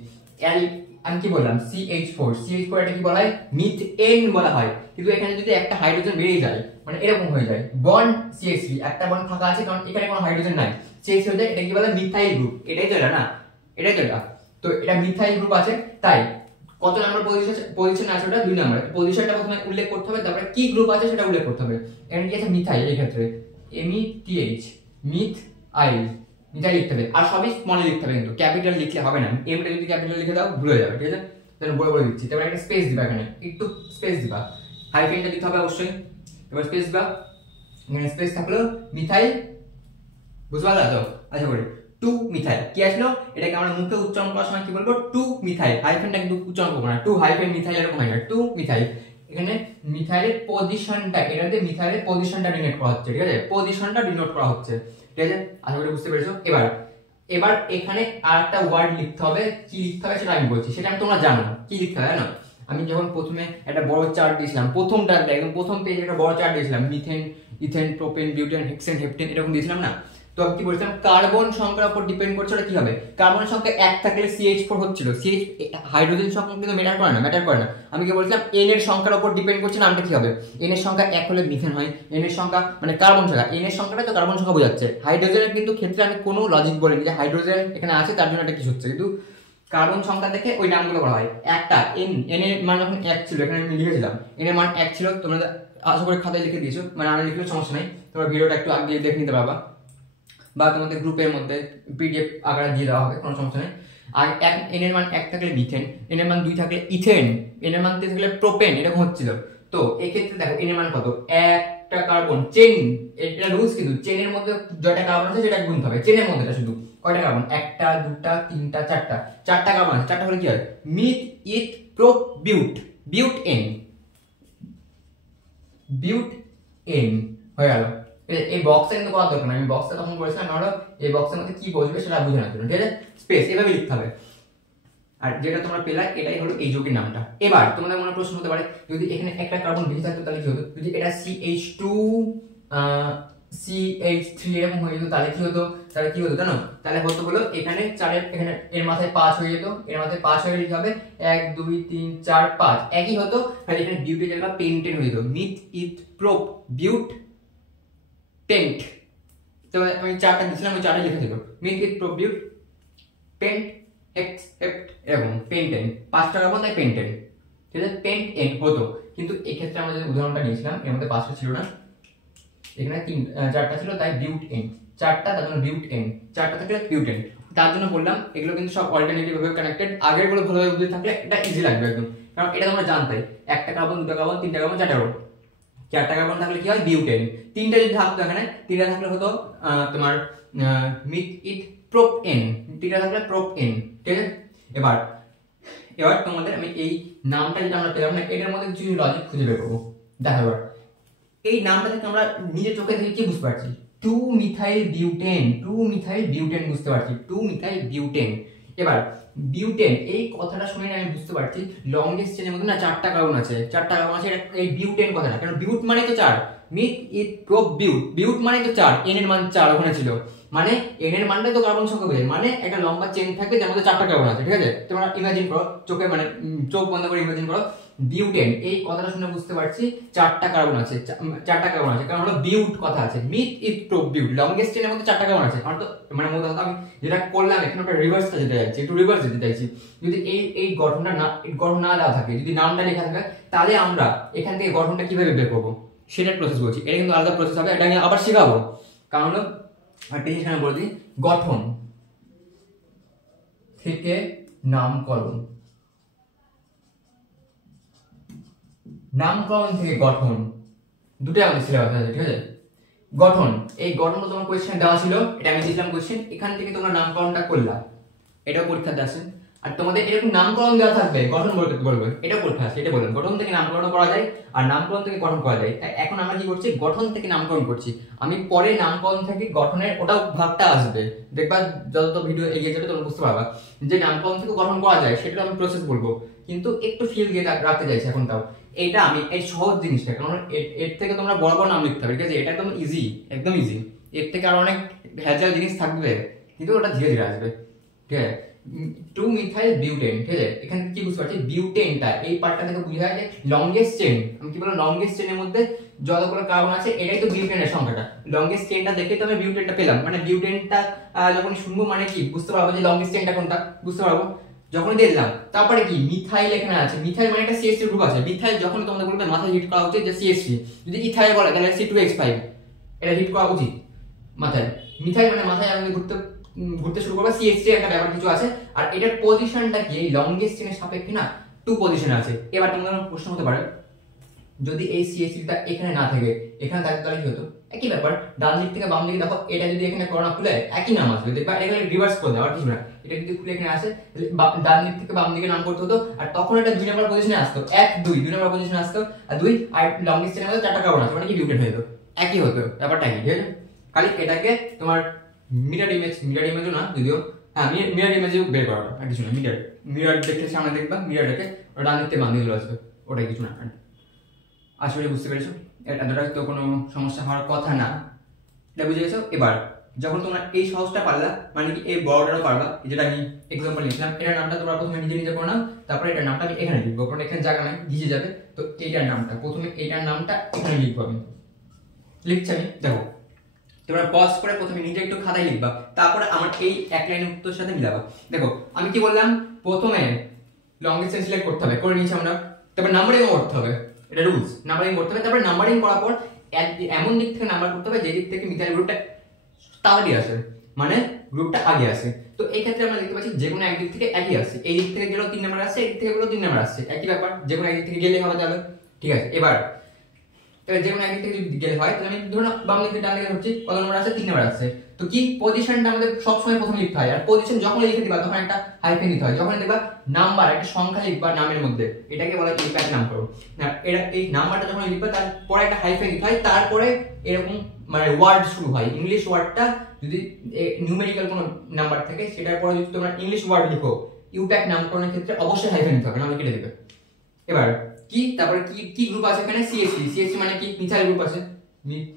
আমি কি বললাম, CH4 এটা কি বলা হয়, মিথেন বলা হয়। কিন্তু এখানে যদি একটা হাইড্রোজেন বেরিয়ে যায়, মানে এরকম হয়ে যায়, বন্ড CH3 একটা বন্ড ফাঁকা আছে, কারণ এখানে কোনো হাইড্রোজেন নাই, CH হয়ে যায়, এটা কি বলে, মিথাইল গ্রুপ। এটাই তো এটা না, এটাই তো এটা। তো এটা মিথাইল গ্রুপ আছে, তাই কত নাম্বার পজিশন আছে, ওটা 2 নাম্বার। পজিশনটা প্রথমে উল্লেখ করতে হবে, তারপরে কি গ্রুপ আছে সেটা উল্লেখ করতে হবে। এখানে কি আছে, মিথাইল, এই ক্ষেত্রে METH, মিথআইল, মিথাইল লিখতে হবে। আর সবই স্মলে লিখতে হবে, কিন্তু ক্যাপিটাল লিখলে হবে না। এমটা যদি ক্যাপিটাল লিখে দাও ভুলে যাবে, ঠিক আছে। তাহলে বলে দিচ্ছি, তারপরে একটা স্পেস দিবা, এখানে একটু স্পেস দিবা, হাইফেনটা দিতে হবে অবশ্যই। এবার স্পেস দিবা, এখানে স্পেস থাকলো মিথাইল, বুঝতে পারলা তো আশা করি। 2 মিথাইল কি আসলো, এটাকে আমরা মুখে উচ্চারণ করার সময় কি বলবো, 2 মিথাইল। হাইফেনটা কিন্তু উচ্চারণ করবো না, 2 হাইফেন মিথাইল এরকম হয় না, 2 মিথাইল। এখানে মিথাইলের পজিশনটা, এটাতে মিথাইলের পজিশনটা ডিনোট করা হচ্ছে, ঠিক আছে, পজিশনটা ডিনোট করা হচ্ছে, ঠিক আছে। আশা করি বুঝতে পেরেছো। এবার এখানে আরেকটা ওয়ার্ড লিখতে হবে, কি লিখতে হবে সেটা আমি বলছি, সেটা তোমরা জানো কি লিখতে হবে জানো। আমি যখন প্রথমে একটা বড় চার্ট দিয়েছিলাম, প্রথমটা একদম প্রথম পেজে একটা বড় চার্ট দিয়েছিলাম, methane, ethane, propane, butane, hexane, heptane এরকম দিয়েছিলাম না। তো আমি কি বলছিলাম, কার্বন সংখ্যার উপর ডিপেন্ড করছে, ওটা কি হবে, কার্বন সংখ্যা 1 থাকলে CH4 হচ্ছিল, হাইড্রোজেন সংখ্যা কিন্তু ম্যাটার করে না। আমি কি বলছিলাম, N এর সংখ্যার উপর ডিপেন্ড করছে, নামটা কি হবে, N এর সংখ্যা 1 হলে মিথেন হয়, N এর সংখ্যা মানে কার্বন সংখ্যা, N এর সংখ্যাটা তো কার্বন সংখ্যা বোঝাচ্ছে। হাইড্রোজেনের কিন্তু ক্ষেত্রে আমি কোনো লজিক বলিনি যে হাইড্রোজেন এখানে আছে তার জন্য এটা কিছু হচ্ছে, কিন্তু কার্বন সংখ্যা দেখে ওই নামগুলো করা হয়। একটা N এর মান যখন 1 ছিল, এখানে আমি লিখেছিলাম N এর মান 1 ছিল, তোমরা আশা করি খাতায় লিখে দিয়েছো, মানে আমি লিখলে সমস্যা নেই, তোমরা ভিডিওটা একটু আগে দেখে নিতে পারবা, বা তোমাদের গ্রুপের মধ্যে PDF আকারে দিয়ে দেওয়া হবে, কোনো সমস্যা নেই। আর N এর মান 1 থাকলে মিথেন, N এর মান 2 থাকলে ইথেন, N এর মান 3 থাকলে প্রোপেন, এরকম হচ্ছিল। তো এই ক্ষেত্রে দেখো N এর মান কত, একটা কার্বন চেন, এটা রুলস, কিন্তু চেনের মধ্যে যটা কার্বন আছে সেটা গুনতে হবে, চেনের মধ্যে শুধু কয়টা কার্বন, 1টা 2টা 3টা 4টা কার্বন আছে, 4টা হলে কি হয়, মিথ ইথ প্রো বিউট, বিউট এন হয়ে গেল। এই বক্সে কিন্তু করার দরকার নাই, আমি বক্সটা তখন করেছিলাম, কারণ এই বক্সের মধ্যে কি বসবে সেটা বোঝানোর জন্য, ঠিক আছে। স্পেস এভাবে লিখতে হবে, আর যেটা তোমরা পেলে এটাই হলো এই যৌগের নামটা। এবার তোমাদের মনে প্রশ্ন হতে পারে, যদি এখানে একটা কার্বন বেশি থাকতো তাহলে কি হতো, যদি এটা CH2 CH3 এরকম হয়ে যেত, তাহলে কি হতো জানো? তাহলে হলো এখানে 4 এখানে এর মাথায় 5 হয়ে যেত, এর মাথায় 5 হয়ে লিখতে হবে 1 2 3 4 5 একই হতো, তাহলে এখানে বিউটের জায়গা পেন্টেন হয়ে যেত, মিথ ইথ প্রোপ বিউট পেন্ট। তো আমি 4টা দিছিলাম, ওই 4টা লিখে দিল, myth eth prop বিউট paint except এরকম পেন্টেন, 5টা কার্বন তাই পেন্টেন, ঠিক আছে, পেন্ট এন হতো। কিন্তু এই ক্ষেত্রে আমরা যে উদাহরণটা নিয়েছিলাম এর মধ্যে 5টা ছিল না, এখানে 4টা ছিল, তাই বিউট এন 4টা, তার জন্য বিউট এন 4টা থাকলে বিউট এন। তার জন্য বললাম এগুলো কিন্তু সব অল্টারনেটিভ ভাবে কানেক্টেড, আগের গুলো ভালোভাবে বুঝে থাকলে এটা ইজি লাগবে একদম, কারণ এটা তোমরা জানতাই, 1টা কার্বন 2টা কার্বন 3টা কার্বন 4টা কার্বন, 4টা কার্বন থাকলে কি হয় বিউটেন, 3টা যদি থাকতো এখানে 3টা থাকলে হতো তোমার মিথ ইথ প্রোপ এন, 3টা থাকলে প্রোপ এন, ঠিক আছে। এবার তোমাদের আমি এই নামটা যেটা আমরা পেলাম না, এটার মধ্যে কিছু লজিক খুঁজে বের করবো। দেখো এবার এই নামটা থেকে আমরা নিজের চোখে থেকে কি বুঝতে পারছি? 2 মিথাইল বিউটেন, 2 মিথাইল বিউটেন বুঝতে পারছি, 2 মিথাইল বিউটেন। এবার বিউটেন এই কথাটা শুনে আমি বুঝতে পারছি লংগেস্ট চেনের মধ্যে না 4টা কার্বন আছে, 4টা কার্বন আছে, এই বিউটেন কথাটা, কারণ বিউট মানে তো 4, মিথ ইথ প্রোপ বিউট, বিউট মানে তো 4, এন এর মান 4 ওখানে ছিল, মানে এন এর মানটা তো কার্বন সংখ্যা বোঝায়, মানে একটা লম্বা চেন থাকবে যার মধ্যে 4টা কার্বন আছে, ঠিক আছে। তোমরা ইমাজিন করো, চোখে মানে চোখ বন্ধ করে ইমাজিন করো, বিউটেন এই কথাটা শুনে বুঝতে পারছি 4টা কার্বন আছে, 4টা কার্বন আছে, কারণ হলো বিউট কথা আছে, মিথ ইথ প্রোপ বিউট, লংগেস্ট চেনের মধ্যে 4টা কার্বন আছে, আমার তো মানে মূলত আমি যেটা করলাম এখানে একটা রিভার্সটা যেতে যাচ্ছি, একটু রিভার্স যেতে চাইছি। যদি এই গঠনটা না, গঠন না দেওয়া থাকে, যদি নামটা লেখা থাকে, তাহলে আমরা এখান থেকে গঠনটা কিভাবে বের করবো সেটার প্রসেস বলছি, এটা কিন্তু আলাদা প্রসেস হবে, এটা আমি আবার শেখাবো। কারণ হলো একটা জিনিস আমি বলে দিই, গঠন থেকে নামকরণ, নামকরণ থেকে গঠন, দুটোই আমাদের সিলেবাস আছে, ঠিক আছে। গঠন, এই গঠনটা তোমার কোয়েশ্চেন দেওয়া ছিল, এটা আমি দিলাম কোয়েশ্চেন, এখান থেকে তোমরা নামকরণটা করলা, এটাও পরীক্ষাতে আসে। আর তোমাদের এরকম নামকরণ দেওয়া থাকবে, গঠন বলবে, এটাও পরীক্ষা আসে, এটা বললাম গঠন থেকে নামকরণ করা যায় আর নামকরণ থেকে গঠন করা যায়। তাই এখন আমরা কি করছি, গঠন থেকে নামকরণ করছি, আমি পরে নামকরণ থেকে গঠনের ওটাও ভাগটা আসবে, দেখবা যত ভিডিও এগিয়ে যাবে তোমরা বুঝতে পারবা যে নামকরণ থেকে গঠন করা যায়, সেটা আমি প্রসেস বলবো, কিন্তু একটু ফিল দিয়ে রাখতে চাইছি এখন। তাও এটা আমি এই সহজ জিনিসটা, কারণ এর থেকে তোমরা বড় বড় নাম লিখতে হবে, ঠিক আছে, এটা একদম ইজি, একদম ইজি, এর থেকে আরো অনেক ভেজাল জিনিস থাকবে, কিন্তু ওটা ধীরে ধীরে আসবে, ঠিক আছে। 2 মিথাইল বিউটেন, ঠিক আছে, এখানে কি বুঝতে পারছি, বিউটেনটা এই পার্টটা থেকে বোঝা যায় যে লংগেস্ট চেন, আমি কি বললাম লংগেস্ট চেনের মধ্যে যতগুলো কার্বন আছে এটাই তো বিউটেনের সংখ্যাটা, লংগেস্ট চেনটা দেখে তো আমি বিউটেনটা পেলাম, মানে বিউটেনটা যখন শুনবো মানে কি বুঝতে পারবো যে লংগেস্ট চেনটা কোনটা, বুঝতে পারবো যখন দেখলাম। তারপরে কি মিথাইল এখানে আছে, মিথাইল মানে একটা CH3 গ্রুপ আছে, মিথাইল যখন তোমাদের বলবে মাথায় হিট করা উচিত যে CH3, যদি ইথাইল বলে তাহলে C2H5, এটা হিট করা উচিত মাথায়। মিথাইল মানে মাথায় আমাদের ঘুরতে শুরু করবে, CH3 একটা ব্যাপার কিছু আছে, আর এটার পজিশনটা কি এই লংগেস্ট চেনের সাপেক্ষে না 2 পজিশনে আছে। এবার তোমাদের প্রশ্ন হতে পারে যদি এই CH3টা এখানে না থাকে এখানে থাকতে তাহলে কি হতো, একই ব্যাপার, ডান দিক থেকে বাম দিকে দেখো, এটা যদি এখানে করোনা খুলে একই নাম আসবে, দেখবা এটা রিভার্স করে দাও আর কিছু না, এটা যদি খুলে এখানে আসে তাহলে ডান দিক থেকে বাম দিকে নাম করতে হতো, আর তখন এটা 2 নম্বর পজিশনে আসতো, 1 2 নম্বর পজিশনে আসতো, আর 2 আর লংগেস্ট চেনের মধ্যে 4টা কার্বন আছে, মানে কি বিউটেন হয়ে যেত, একই হতো ব্যাপারটা কি, ঠিক আছে। খালি এটাকে তোমার মিরর ইমেজও না যদিও, হ্যাঁ মিরর ইমেজও বের করা আর কিছু না, মিরর দেখতে সামনে দেখবা, মিরর দেখে ডান দিক থেকে বাম দিকে আসবে, ওটাই কিছু না। আসলে বুঝতে পেরেছো, এতটা তো কোনো সমস্যা হওয়ার কথা না, এটা বুঝে গেছো। এবার যখন তোমরা এই সহজটা পারলা, মানে কি এই বড়টাও পারবা, যেটা আমি এক্সাম্পল লিখলাম, এটার নামটা তোমরা প্রথমে নিজে নিজে করো না, তারপরে এটার নামটা আমি এখানে লিখবো, কারণ এখানে জায়গা নাই ভিজে যাবে, তো এইটার নামটা প্রথমে, এইটার নামটা এখানে লিখবো, আমি লিখছি, আমি দেখো তোমরা পজ করে প্রথমে নিজে একটু খাতায় লিখবা, তারপরে আমার এই এক লাইনের উত্তরের সাথে মিলাবা। দেখো আমি কি বললাম, প্রথমে লংগেস্ট চেন সিলেক্ট করতে হবে, করে নিয়েছি আমরা, তারপর নাম্বারিং করতে হবে, এটা রুলস, নাম্বারিং করতে হবে, তারপর নাম্বারিং করার পর এমন দিক থেকে নাম্বার করতে হবে যে দিক থেকে মিথাইল গ্রুপটা তাড়াতাড়ি আসে, মানে গ্রুপটা আগে আসে। তো এই ক্ষেত্রে আমরা দেখতে পাচ্ছি যে কোনো একদিক থেকে একই আসছে, এই দিক থেকে গেলেও 3 নাম্বার আসছে, এই দিক থেকে গেলেও 3 নাম্বার আসছে, একই ব্যাপার, যে কোনো একদিক থেকে গেলে হবে যাবে, ঠিক আছে। এবার তাহলে যে কোনো একদিক থেকে যদি গেলে হয়, তাহলে আমি ধরুন বাম দিকে ডান দিকে ধরছি, কত নাম্বার আছে, 3 নাম্বার আছে, তো কি পজিশনটা আমাদের সবসময় প্রথমে লিখতে হয়, আর পজিশন যখন লিখে দিবা তখন একটা হাইফেন দিতে হয়, যখন দেখবা নাম্বার একটা সংখ্যা লিখবা নামের মধ্যে, এটাকে বলা হয় ইম্প্যাক্ট নামকরণ। না এটা এই নাম্বারটা যখন লিখবা তারপরে একটা হাইফেন দিতে হয়, তারপরে এরকম মানে ওয়ার্ড শুরু হয়, ইংলিশ ওয়ার্ডটা যদি নিউমেরিক্যাল কোনো নাম্বার থাকে সেটার পরে যদি তোমরা ইংলিশ ওয়ার্ড লিখো, ইম্প্যাক্ট নামকরণের ক্ষেত্রে অবশ্যই হাইফেন দিতে হবে, নাহলে কেটে দেবে। এবার কি তারপরে কি গ্রুপ আছে এখানে, CH3 মানে কি মিথাইল গ্রুপ আছে, মিথ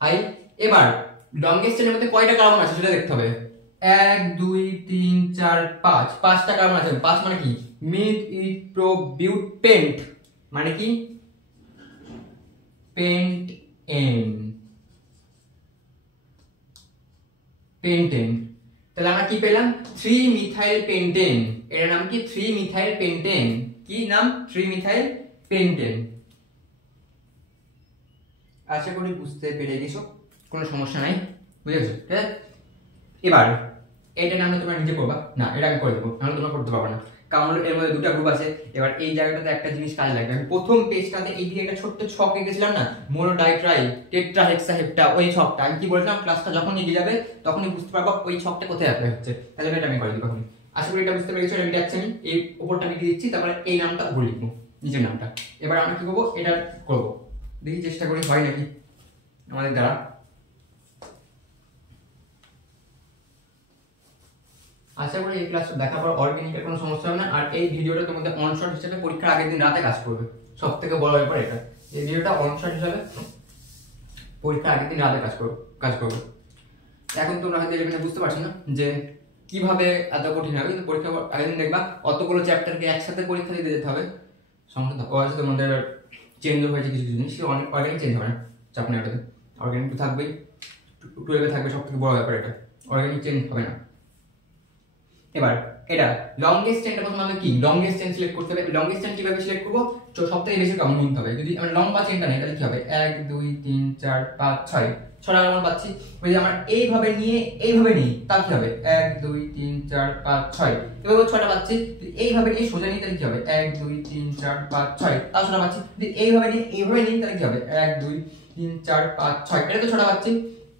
আই। এবার লংগেস্ট চেনের মধ্যে কয়টা কার্বন আছে সেটা দেখতে হবে। 1 2 3 4 5, 5টা কার্বন আছে। 5 মানে কি? মিথ ইথ্রোবিউটেন্ট, মানে কি? পেন্টেন। পেন্টেন। তাহলে আমরা কি পেলাম? 3 মিথাইল পেন্টেন। এর নাম কি? 3 মিথাইল পেন্টেন। কি নাম? 3 মিথাইল পেন্টেন। আশা করি বুঝতে পেরে গেছো, কোনো সমস্যা নাই, বুঝেছো? ঠিক আছে। এবার এইটা নামে তোমরা নিজে করবা না, এটা আমি করে দেবো, নাহলে তোমরা করতে পারবে না, কারণ এর মধ্যে দুটো গ্রুপ আছে। এবার এই জায়গাটাতে একটা জিনিস কাজে লাগবে। আমি প্রথম পেজটাতে এই দিকে একটা ছোট্ট ছক এঁকেছিলাম না, মোনোডাইট্রাই টেট্রাহেক্সাহেপ্টা, ওই ছকটা আমি কি বলেছিলাম, ক্লাসটা যখন এগিয়ে যাবে তখনই বুঝতে পারবো ওই ছকটা কোথায় অ্যাপ্লাই হচ্ছে। তাহলে এটা আমি করে দিব এখন। আশা করি এটা বুঝতে পেরেছো। এটা যাচ্ছে, আমি এই উপরটা আমি দিয়ে দিচ্ছি, তারপরে এই নামটা উপরে লিখবো, নিজের নামটা। এবার আমরা কি করবো, এটা করবো, দেখি চেষ্টা করি হয় নাকি আমাদের দ্বারা। আশা করি এই ক্লাসটা দেখার পর অর্গানিকের কোনো সমস্যা হবে না। আর এই ভিডিওটা তোমাদের অনশট হিসেবে পরীক্ষার আগের দিন রাতে কাজ করবে, সব থেকে বড় ব্যাপার এটা। এই ভিডিওটা অনশট হিসেবে পরীক্ষার আগের দিন রাতে কাজ করবে। এখন তোমরা হয়তো এখানে বুঝতে পারছো না যে কিভাবে এত কঠিন হবে, কিন্তু পরীক্ষার আগের দিন দেখবা অতগুলো চ্যাপ্টারকে একসাথে পরীক্ষা দিতে যেতে হবে। সমস্যা ও আছে তোমাদের, চেঞ্জ হয়েছে কিছু কিছু জিনিস, অনেক অর্গানিক চেঞ্জ হবে না, চাপ নেই ওটাতে। অর্গানিক তো থাকবেই, 12-এ থাকবে, সব থেকে বড় ব্যাপার এটা, অর্গানিক চেঞ্জ হবে না। এবার এটা লংগেস্ট চেনটা প্রথমে আমরা কি লংগেস্ট চেন সিলেক্ট করতে হবে। লংগেস্ট চেন কিভাবে সিলেক্ট করব? তো সবথেকে বেশি কমন নিতে হবে। যদি আমরা লম্বা চেনটা নেই তাহলে কি হবে? 1 2 3 4 5 6 ছটা কার্বন পাচ্ছি। যদি আমরা এইভাবে নিয়ে এইভাবে নিই তাহলে কি হবে? 1 2 3 4 5 6, এভাবে 6টা পাচ্ছি। যদি এইভাবে নিয়ে সোজা নিই তাহলে কি হবে? 1 2 3 4 5 6, তাও 6টা পাচ্ছি। যদি এইভাবে নিয়ে এইভাবে নিই তাহলে কি হবে? 1 2 3 4 5 6, এটা তো 6টা পাচ্ছি।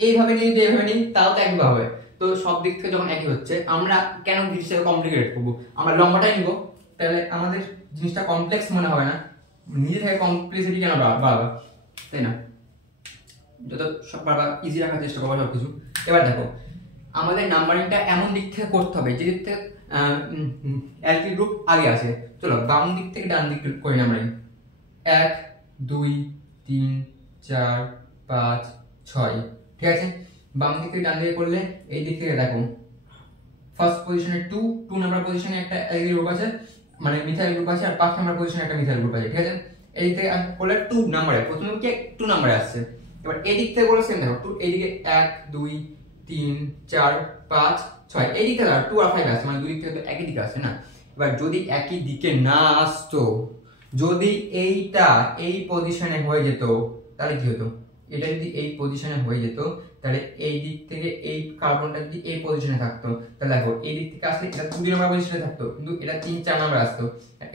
এইভাবে নিয়ে যদি এইভাবে নিই তাও তো একভাবে হবে। তো সব দিক থেকে যখন একই হচ্ছে, আমরা কেন জিনিসটাকে কমপ্লিকেট করবো? আমরা লম্বাটাই নিব, তাহলে আমাদের জিনিসটা কমপ্লেক্স মনে হবে না, নিজে থেকে কমপ্লেক্সিটি কেন বাড়াবে, তাই না? যত সব বারবার ইজি রাখার চেষ্টা করবো সবকিছু। এবার দেখো আমাদের নাম্বারিংটা এমন দিক থেকে করতে হবে যে দিক থেকে অ্যালকিল গ্রুপ আগে আসে। চলো বাম দিক থেকে ডান দিক করে নাম্বারিং। 1 2 3 4 5 6, ঠিক আছে। বাম দিক থেকে ডান দিকে করলে এই দিক থেকে দেখো ফার্স্ট পজিশনে 2 নাম্বার পজিশনে একটা অ্যালকিল গ্রুপ আছে, মানে মিথাইল গ্রুপ আছে, আর 5 নাম্বার পজিশনে একটা মিথাইল গ্রুপ আছে, ঠিক আছে। এই দিক থেকে করলে 2 নাম্বারে, প্রথমে কি 2 নাম্বারে আসছে। এবার এই দিক থেকে করলে সেম দেখো, 2 এইদিকে 1 2 3 4 5 6, এই দিক থেকে 2 আর 5 আসছে, মানে দুই দিক থেকে তো একই দিকে আসছে না। এবার যদি একই দিকে না আসতো, যদি এইটা এই পজিশনে হয়ে যেত তাহলে কি হতো? এটা যদি এই পজিশনে হয়ে যেত তাহলে এই দিক থেকে এই কার্বনটা যদি এই পজিশনে থাকতো, তাহলে দেখো এই দিক থেকে আসলে এটা 2 নাম্বার পজিশনে থাকতো, কিন্তু এটা 3 4 নাম্বার আসতো।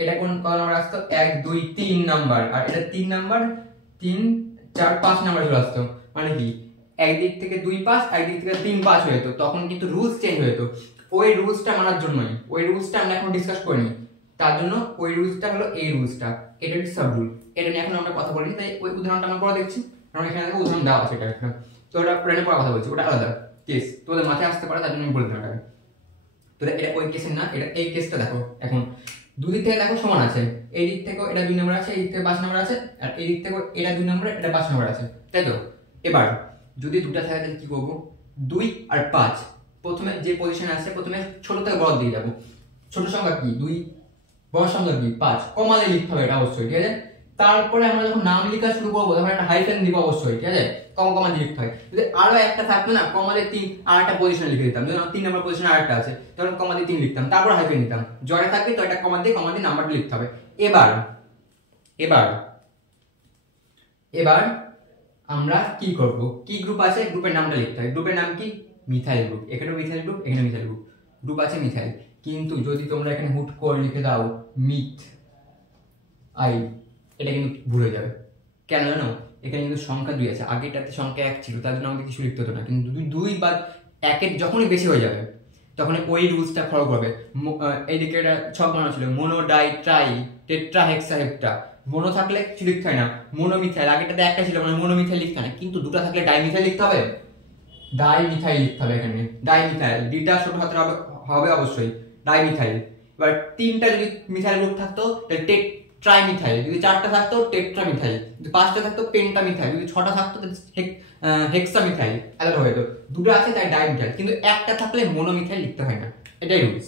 এটা কোন নাম্বার আসতো? 1 2 3 নাম্বার, আর এটা 3 নাম্বার 3 4 5 নাম্বার চলে আসতো। মানে কি একদিক থেকে 2 5, একদিক থেকে 3 5 হয়ে যেত, তখন কিন্তু রুলস চেঞ্জ হয়ে যেত। ওই রুলসটা মানার জন্যই, ওই রুলসটা আমরা এখন ডিসকাস করিনি, তার জন্য ওই রুলসটা হলো এই রুলসটা, এটা হচ্ছে সাব রুল। এটা নিয়ে এখন আমরা কথা বলিনি, তাই ওই উদাহরণটা আমরা পরে দেখছি, কারণ এখানে উদাহরণ দেওয়া আছে এটা একটা। তো ওটা প্ল্যানে পড়া কথা বলছি, ওটা আলাদা কেস, তোমাদের মাথায় আসতে পারে তার জন্য আমি বলে দিলাম এটা। তো এটা ওই কেসের না, এটা এই কেসটা দেখো। এখন দুদিক থেকে দেখো সমান আছে, এই দিক থেকে এটা 2 নাম্বার আছে, এই দিক থেকে 5 নাম্বার আছে, আর এই দিক থেকে এটা 2 নাম্বার, এটা 5 নাম্বার আছে, তাই তো? এবার যদি দুটো থাকে তাহলে কি করবো? 2 আর 5 প্রথমে যে পজিশনে আছে, প্রথমে ছোট থেকে বড় দিয়ে যাবো। ছোট সংখ্যা কি 2, বড় সংখ্যা কি 5, কমালে লিখতে হবে এটা অবশ্যই, ঠিক আছে। তারপরে আমরা যখন নাম লেখা শুরু করবো তখন একটা হাইফেন দিব অবশ্যই, ঠিক আছে। কমা দিয়ে লিখতে হয়। যদি আরো একটা থাকতো না, কমালে 3 আর একটা পজিশনে লিখে দিতাম, যেমন 3 নাম্বার পজিশনে আরেকটা আছে, তখন কমা দিয়ে 3 লিখতাম, তারপর হাইফেন দিতাম। জয় থাকবে তো এটা কমা দিয়ে নাম্বারটা লিখতে হবে। এবার এবার এবার আমরা কি করব? কি গ্রুপ আছে, গ্রুপের নামটা লিখতে হয়। গ্রুপের নাম কি? Methyl group. এখানেও মিথাইল গ্রুপ, এখানে মিথাইল গ্রুপ, গ্রুপ আছে মিথাইল। কিন্তু যদি তোমরা এখানে হুট করে লিখে দাও মিথ আই, এটা কিন্তু ভুলে যাবে। কেন জানো? এখানে কিন্তু সংখ্যা 2 আছে, আগেরটাতে সংখ্যা 1 ছিল, তার জন্য আমাদের কিছু লিখতে হতো না। কিন্তু 2 বা 1-এর যখনই বেশি হয়ে যাবে তখন ওই রুলসটা ফলো করবে। এইদিকে এটা ছক বানানো ছিল মোনোডাই ট্রাই টেট্রাহেক্সাহেপ্টা, মোনো থাকলে কিছু লিখতে হয় না, মোনোমিথাইল, আগেরটাতে একটা ছিল মানে মোনোমিথাইল লিখতে হয় না, কিন্তু দুটো থাকলে ডাইমিথাইল লিখতে হবে, ডাইমিথাইল লিখতে হবে। এখানে ডাইমিথাইল, ডিটা ছোট হাতের হবে অবশ্যই, ডাইমিথাইল। এবার 3টা যদি মিথাইল গ্রুপ থাকতো তাহলে ট্রাইমিথাইল, যদি 4টা থাকতো টেট্রামিথাইল, যদি 5টা থাকতো পেন্টামিথাইল, যদি 6টা থাকতো হেক্সামিথাইল। আলাদা হয়ে যেত, 2টো আছে তাই ডাইমিথাইল, কিন্তু একটা থাকলে মোনোমিথাইল লিখতে হয় না, এটাই রুলস।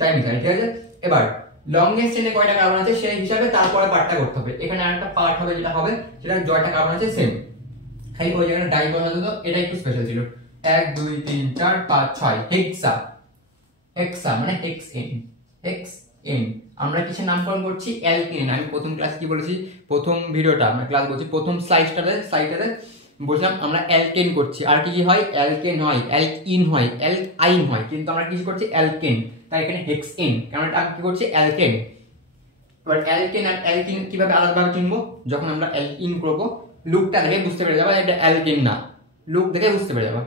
ডাইমিথাইল, ঠিক আছে। এবার লংগেস্ট চেনে কয়টা কার্বন আছে সেই হিসাবে তারপরে পার্টটা করতে হবে। এখানে আরেকটা পার্ট হবে, যেটা হবে সেটা জয়টা কার্বন আছে সেম, খালি ওই জায়গায় ডাই বসাতে হতো, এটা একটু স্পেশাল ছিল। 1 2 3 4 5 6 হেক্সা, হেক্সা মানে হেক্সেন, হেক্সেন। আমরা কিছু নামকরণ করছি অ্যালকেন। আমি প্রথম ক্লাস কি বলেছি, প্রথম ভিডিওটা আমরা ক্লাস বলছি, প্রথম স্লাইডটাতে বলছিলাম আমরা অ্যালকেন করছি। আর কি কি হয়, অ্যালকেন হয়, অ্যালকিন হয়, অ্যালআইন হয়, কিন্তু আমরা কি করছি অ্যালকেন, তাই এখানে হেক্সেন, কারণ এটা কি করছি অ্যালকেন। এবার অ্যালকেন আর অ্যালকিন কিভাবে আলাদাভাবে চিনবো, যখন আমরা অ্যালকিন করবো লুকটা দেখে বুঝতে পেরে যাবো এটা অ্যালকেন না, লুক দেখে বুঝতে পেরে যাবো।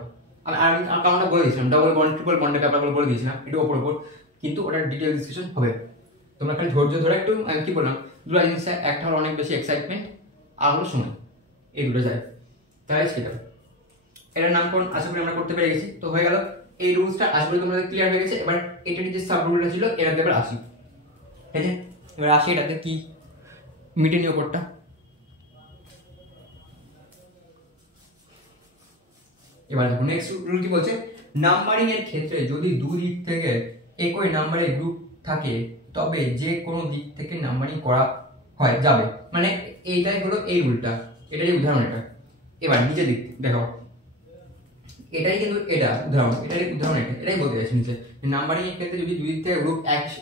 আমি কারণটা বলে দিয়েছিলাম, ডাবল বন্ড ট্রিপল বন্ডের ব্যাপারগুলো বলে দিয়েছিলাম একটু ওপর, কিন্তু ওটার ডিটেল ডিসকাশন হবে। তোমরা খালি ধৈর্য ধরে একটু, আমি কি বললাম, দুটো জিনিস, একটা হলো অনেক বেশি এক্সাইটমেন্ট, আর হলো সময়, এই দুটো যায়, তাই সেটা এটার নামকরণ আশা করি আমরা করতে পেরে গেছি। তো হয়ে গেল এই রুলসটা, আশা করি তোমাদের ক্লিয়ার হয়ে গেছে। এবার এটার যে সাব রুলটা ছিল এটাতে এবার আসি, ঠিক আছে। এবার আসি এটাতে কি মিটে নিয়ে ওপরটা। এবার দেখো নেক্সট রুল কি বলছে, নাম্বারিং এর ক্ষেত্রে যদি দুদিক থেকে একই নাম্বারের গ্রুপ থাকে তবে যে কোনো দিক থেকে নাম্বারিং করা হয় যাবে, মানে এইটাই হলো এই রুলটা, এটাই উদাহরণ এটা। এবার নিচে দিক দেখো, এটাই কিন্তু এটা উদাহরণ, এটাই উদাহরণ, এটাই বলতে চাইছি নিচে নাম্বারিং এর ক্ষেত্রে যদি দুই দিক থেকে গ্রুপ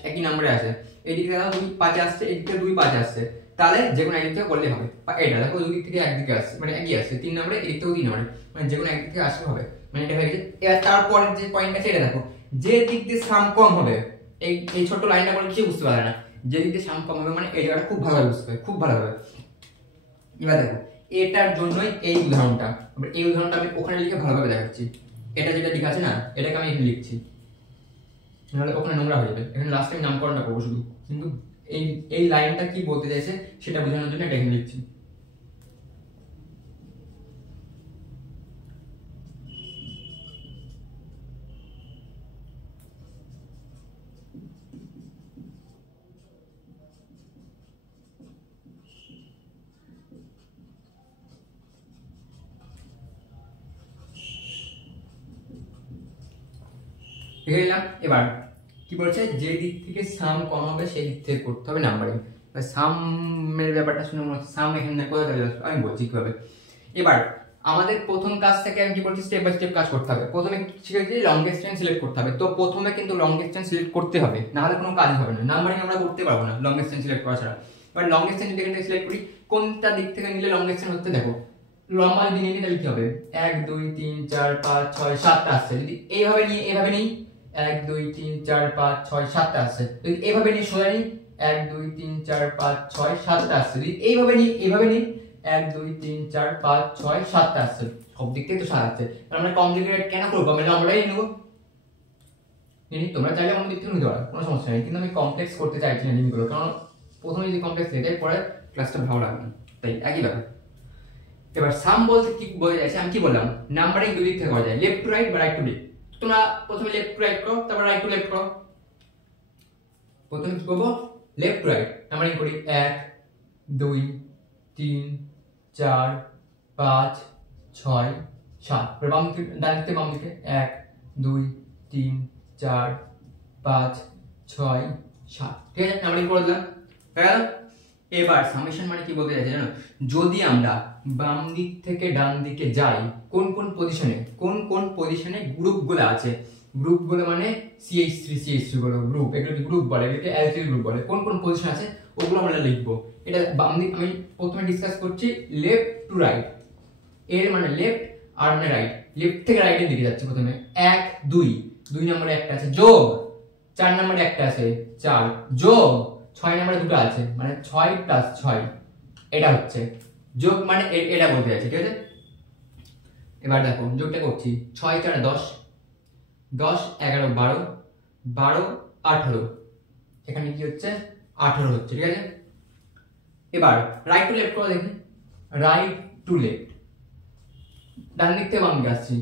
একই নাম্বারে আসে, এই দিক থেকে 2 5 আসছে, এই দিক থেকে 2 5 আসছে, তাহলে যে কোনো একদিক থেকে করলে হবে। বা এটা দেখো দুই দিক থেকে একদিকে আসছে, মানে একই আসছে 3 নম্বরে, এই দিক থেকেও 3 নম্বরে, মানে যে কোনো একদিক থেকে আসলে হবে, মানে এটা হয়ে গেছে। এবার তারপরের যে পয়েন্ট আছে এটা দেখো, যে দিক দিয়ে সাম কম হবে, এই ছোট লাইনটা বলে কিছু বুঝতে পারে না, যে দিক দিয়ে সাম কম হবে মানে এই জায়গাটা খুব ভালোভাবে বুঝতে হবে, খুব ভালোভাবে। এবার দেখো এটার জন্যই এই উদাহরণটা, এই উদাহরণটা আমি ওখানে লিখে ভালোভাবে দেখাচ্ছি। এটা যেটা লেখা আছে না, এটাকে আমি এখানে লিখছি, নাহলে ওখানে নোংরা হয়ে যাবে। এখানে লাস্ট টাইম নামকরণটা করবো শুধু, কিন্তু এই লাইনটা কি বলতে চাইছে সেটা বোঝানোর জন্য এটা এখানে লিখছি। লিখে নিলাম। এবার কি বলছে, যে দিক থেকে সাম কম হবে সেই দিক থেকে করতে হবে নাম্বারিং। সামের ব্যাপারটা শুনে মনে হচ্ছে সাম এখানে কোথায় চলে যাচ্ছে, আমি বলছি কিভাবে। এবার আমাদের প্রথম কাজ থেকে আমি কি বলছি, স্টেপ বাই স্টেপ কাজ করতে হবে। প্রথমে শিখেছি লংগেস্ট চেইন সিলেক্ট করতে হবে, তো প্রথমে কিন্তু লংগেস্ট চেইন সিলেক্ট করতে হবে, না হলে কোনো কাজ হবে না, নাম্বারিং আমরা করতে পারবো না লংগেস্ট চেইন সিলেক্ট করা ছাড়া। এবার লংগেস্ট চেইন যদি এখানে সিলেক্ট করি, কোনটা দিক থেকে নিলে লংগেস্ট চেইন হচ্ছে, দেখো লম্বা যদি নিয়ে তাহলে কি হবে, 1 2 3 4 5 6 7টা আসছে, যদি এইভাবে নিয়ে এইভাবে নিই 1 2 3 4 5 6 7টা আসছে, যদি এইভাবে নিয়ে সোজা নিই 1 2 3 4 5 6 7টা আসছে, যদি এইভাবে নিই 1 2 3 4 5 6 7টা আসছে, সব দিক থেকে তো সাজাচ্ছে। আমরা কমপ্লিকেটেড কেন করবো, আমরা লম্বাটাই নেবো, তোমরা চাইলে অন্য দিক থেকে নিতে পারো, কোনো সমস্যা নেই, কিন্তু আমি কমপ্লেক্স করতে চাইছি না জিনিসগুলো, কারণ প্রথমে যদি কমপ্লেক্স নিতে পরে ক্লাসটা ভালো লাগবে না, তাই একই ব্যাপার। এবার সাম বলতে কি বোঝা যাচ্ছে, আমি কি বললাম, নাম্বারিং দুই দিক থেকে করা যায়, লেফট টু রাইট বা রাইট টু লেফট। তোমরা প্রথমে লেফট টু রাইট করো, তারপর রাইট টু লেফট করো। প্রথমে কি করবো, লেফট টু রাইট নাম্বারিং করি, 1 2 3 4 5 6 7, বাম দিকে ডান দিকে বাম দিকে 1 2 3 4 5 6 7, ঠিক আছে, নাম্বারিং করে দিলাম, হয়ে গেল। এবার সামেশন মানে কি বলতে চাইছে জানো, যদি আমরা বাম দিক থেকে ডান দিকে যাই, কোন কোন পজিশনে গ্রুপগুলো আছে, গ্রুপগুলো মানে CH3 গুলো গ্রুপ, এগুলোকে গ্রুপ বলে, এগুলোকে অ্যালকিল গ্রুপ বলে, কোন কোন পজিশন আছে ওগুলো আমরা লিখবো। এটা বাম দিক আমি প্রথমে ডিসকাস করছি লেফট টু রাইট, এর মানে লেফট আর মানে রাইট, লেফট থেকে রাইটের দিকে যাচ্ছে। প্রথমে 1 2 নম্বরে একটা আছে যোগ, 4 নম্বরে একটা আছে 4 যোগ, 6 নম্বরে দুটো আছে, মানে 6 + 6, এটা হচ্ছে যোগ, মানে এটা বলতে যাচ্ছে, ঠিক আছে। এবার দেখো যোগটা করছি, 6 4 10 10 11 12 12 18, এখানে কি হচ্ছে 18 হচ্ছে, ঠিক আছে। এবার রাইট টু লেফট করে দেখি, রাইট টু লেফট, ডান দিক থেকে বাম দিকে আসছি,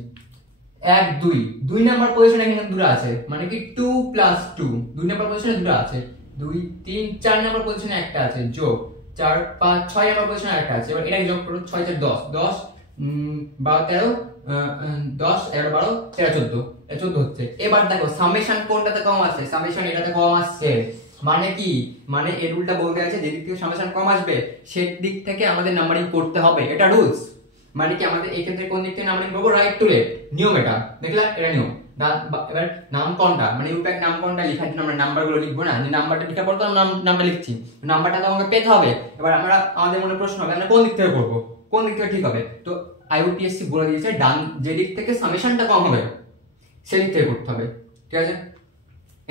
1 2 2 নাম্বার পজিশনে এখানে দুটো আছে, মানে কি 2 + 2, 2 নাম্বার পজিশনে দুটো আছে, 2 3 4 নম্বর পজিশনে একটা আছে যোগ 4 5 6 নম্বর পজিশনে একটা আছে। এবার এটাকে যোগ করো, 6 4 10 10 12 13 10 11 12 13 14 14 হচ্ছে। এবার দেখো সামেশন কোনটাতে কম আসছে, সামেশন এটাতে কম আসছে। মানে কি, মানে এই রুলটা বলতে আছে যেদিক থেকে সামেশন কম আসবে সেই দিক থেকে আমাদের নাম্বারিং করতে হবে, এটা রুলস। মানে কি আমাদের এই ক্ষেত্রে কোন দিক থেকে নাম্বারিং করবো, রাইট টু লেফট, নিয়ম এটা, দেখলা এটা নিয়ম। এবার নাম কোনটা, মানে ইউপ্যাক নাম কোনটা লেখার জন্য আমরা নাম্বারগুলো লিখবো না, যে নাম্বারটা লিখা পড়তো নামটা লিখছি, নাম্বারটা তো আমাকে পেতে হবে। এবার আমরা আমাদের মনে প্রশ্ন হবে আমরা কোন দিক থেকে করবো, কোন দিক থেকে ঠিক হবে। তো আইইউপিএসসি বলে দিয়েছে ডান যে দিক থেকে সামেশনটা কম হবে সেই দিক থেকে করতে হবে, ঠিক আছে।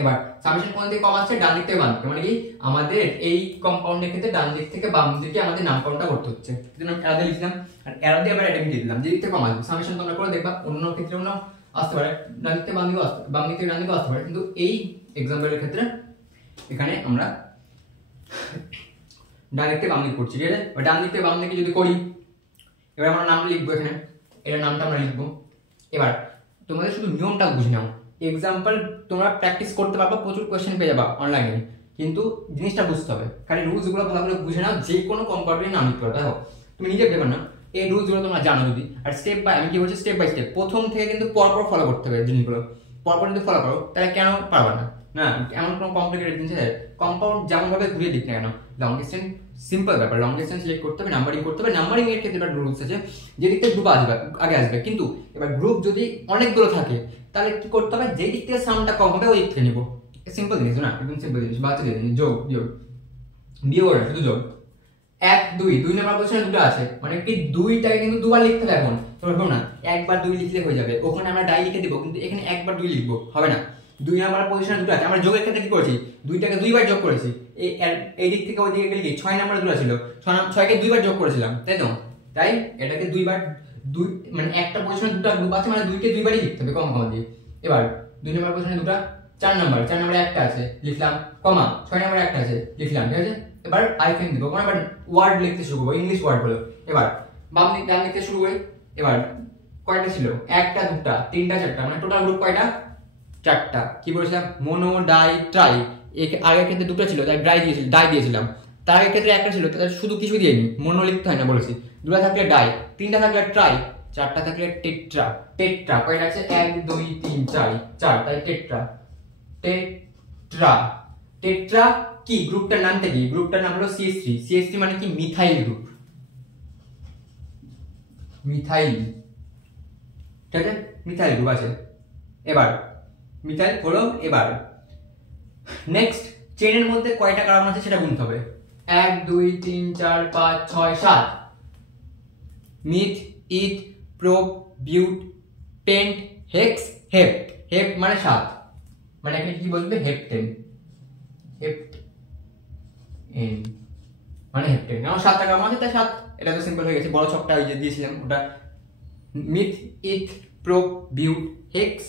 এবার সামেশন কোন দিকে কম আসছে, ডান দিক থেকে বাম দিকে, মানে কি আমাদের এই কম্পাউন্ডের ক্ষেত্রে ডান দিক থেকে বাম দিকে আমাদের নামকরণটা করতে হচ্ছে। সেজন্য আমি অ্যারো দিয়ে লিখলাম, আর অ্যারো দিয়ে আবার অ্যাডেম দিয়ে দিলাম, যে দিক থেকে কম আসবে। সামেশন তোমরা করে দেখবা অন্য ক্ষেত্রে অন্য আসতে পারে, ডান দিক থেকে বাম দিকে আসতে, বাম দিক থেকে ডান দিকে আসতে পারে, কিন্তু এই এক্সাম্পলের ক্ষেত্রে এখানে আমরা ডান দিক থেকে বাম দিকে করছি, ঠিক আছে। ডান দিক থেকে বাম দিকে যদি করি, এবার আমরা নামটা লিখবো, এখানে এটার নামটা আমরা লিখবো। এবার তোমাদের শুধু নিয়মটা বুঝে নাও, এক্সাম্পল তোমরা প্র্যাকটিস করতে পারবা, প্রচুর কোয়েশ্চেন পেয়ে যাবা অনলাইনে, কিন্তু জিনিসটা বুঝতে হবে, খালি রুলস গুলো ভালো করে বুঝে নাও, যে কোনো কম্পাউন্ডে নাম লিখতে পারো। দেখো তুমি নিজে ভেবে না এই রুলস গুলো তোমরা জানো যদি, আর স্টেপ বাই, আমি কি বলছি স্টেপ বাই স্টেপ, প্রথম থেকে কিন্তু পরপর ফলো করতে হবে জিনিসগুলো, পরপর যদি ফলো করো তাহলে কেন পারবা না, না এমন কোনো কমপ্লিকেটেড জিনিস আছে। কম্পাউন্ড যেমন ভাবে ঘুরিয়ে দিক না কেন, লং ডিস্টেন্স সিম্পল ব্যাপার, লং ডিস্টেন্স সিলেক্ট করতে হবে, নাম্বারিং করতে হবে। নাম্বারিং এর ক্ষেত্রে একটা রুলস আছে, যে দিক থেকে গ্রুপ আসবে আগে আসবে, কিন্তু এবার গ্রুপ যদি অনেকগুলো থাকে তাহলে কি করতে হবে, যে দিক থেকে সামটা কম হবে ওই দিক থেকে নিবো। সিম্পল জিনিস না, একদম সিম্পল জিনিস, বাচ্চা জিনিস, যোগ বিয়োগ, বিয়োগ শুধু যোগ। 1 2 2 নম্বর পজিশনে দুটো আছে, মানে কি দুইটাকে কিন্তু দুবার লিখতে হবে। এখন তোমরা না একবার 2 লিখলে হয়ে যাবে, ওখানে আমরা ডাই লিখে দিব, কিন্তু এখানে একবার 2 লিখবো হবে না। 2 নম্বর পজিশনে দুটো আছে, আমরা যোগের ক্ষেত্রে কি করেছি, দুইটাকে দুইবার যোগ করেছি। এই দিক থেকে ওই দিকে গেলে কি 6 নম্বরে দুটো ছিল, 6কে দুইবার যোগ করেছিলাম, তাই তো। তাই এটাকে দুইবার, দুই মানে একটা পজিশনে দুটো গ্রুপ আছে, মানে দুইকে দুইবারই লিখতে হবে কমা কমা দিয়ে। এবার 2 নম্বর পজিশনে দুটো, 4 নম্বরে একটা আছে লিখলাম কমা, 6 নম্বরে একটা আছে লিখলাম, ঠিক আছে। এবার আইকন দিব, মানে এবার ওয়ার্ড লিখতে শুরু করব, ইংলিশ ওয়ার্ড গুলো। এবার বাম দিক ডান লিখতে শুরু করি। এবার কয়টা ছিল, একটা দুটা তিনটা চারটা, মানে টোটাল গ্রুপ কয়টা, চারটা। কি বলেছিলাম, মোনো ডাই ট্রাই, আগের ক্ষেত্রে দুটো ছিল তাই ডাই দিয়েছিলাম, তার আগের ক্ষেত্রে একটা ছিল তাই শুধু কিছু দিইনি, মোনো লিখতে হয় না বলেছি। দুটো থাকলে ডাই, তিনটা থাকলে ট্রাই, চারটা থাকলে টেট্রা। টেট্রা কয়টা আছে, 1 2 3 4 4, তাই টেট্রা। টেট্রা টেট্রা কি, গ্রুপটার নামটা কি, গ্রুপটার নাম হলো CH3। CH3 মানে কি, মিথাইল গ্রুপ, মিথাইল, ঠিক আছে, মিথাইল গ্রুপ আছে। এবার মিথাইল হলো। এবার নেক্সট চেনের মধ্যে কয়টা কার্বন আছে সেটা গুনতে হবে, 1 2 3 4 5 6 7, myth eth prop বিউট paint hex hept. হেপ্ট মানে 7, মানে এখানে কি বলবে, হেপ্টেন, হেপ্টেন মানে হেপ্টেন, কারণ 7টা কার্বন আছে তাই 7, এটা তো সিম্পল হয়ে গেছে। বড় ছকটা ওই যে দিয়েছিলাম ওটা, myth eth prop but hex,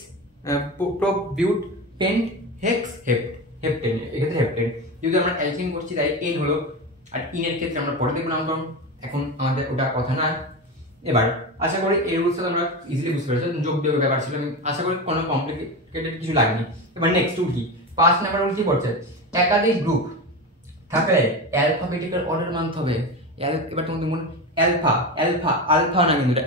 prop বিউট paint hex হেপ্ট, heptane, এক্ষেত্রে হেপ্টেন। যদি আমরা অ্যালকিন করছি তাই এন হলো, আর ইনের ক্ষেত্রে আমরা পরে দেখব নামকরণ, এখন আমাদের ওটা কথা না। এবার আশা করি এই রুলসটা তোমরা ইজিলি বুঝতে পেরেছো, যোগ বিয়োগের ব্যাপার ছিল, আমি আশা করি কোনো কমপ্লিকেটেড কিছু লাগেনি। এবার নেক্সট রুল কি, 5 নাম্বার রুল কি বলছে, একাধিক গ্রুপ থাকলে অ্যালফাবেটিক্যাল অর্ডার মানতে হবে। এবার তোমাদের মনে অ্যালফা, আলফা না, কিন্তু এটা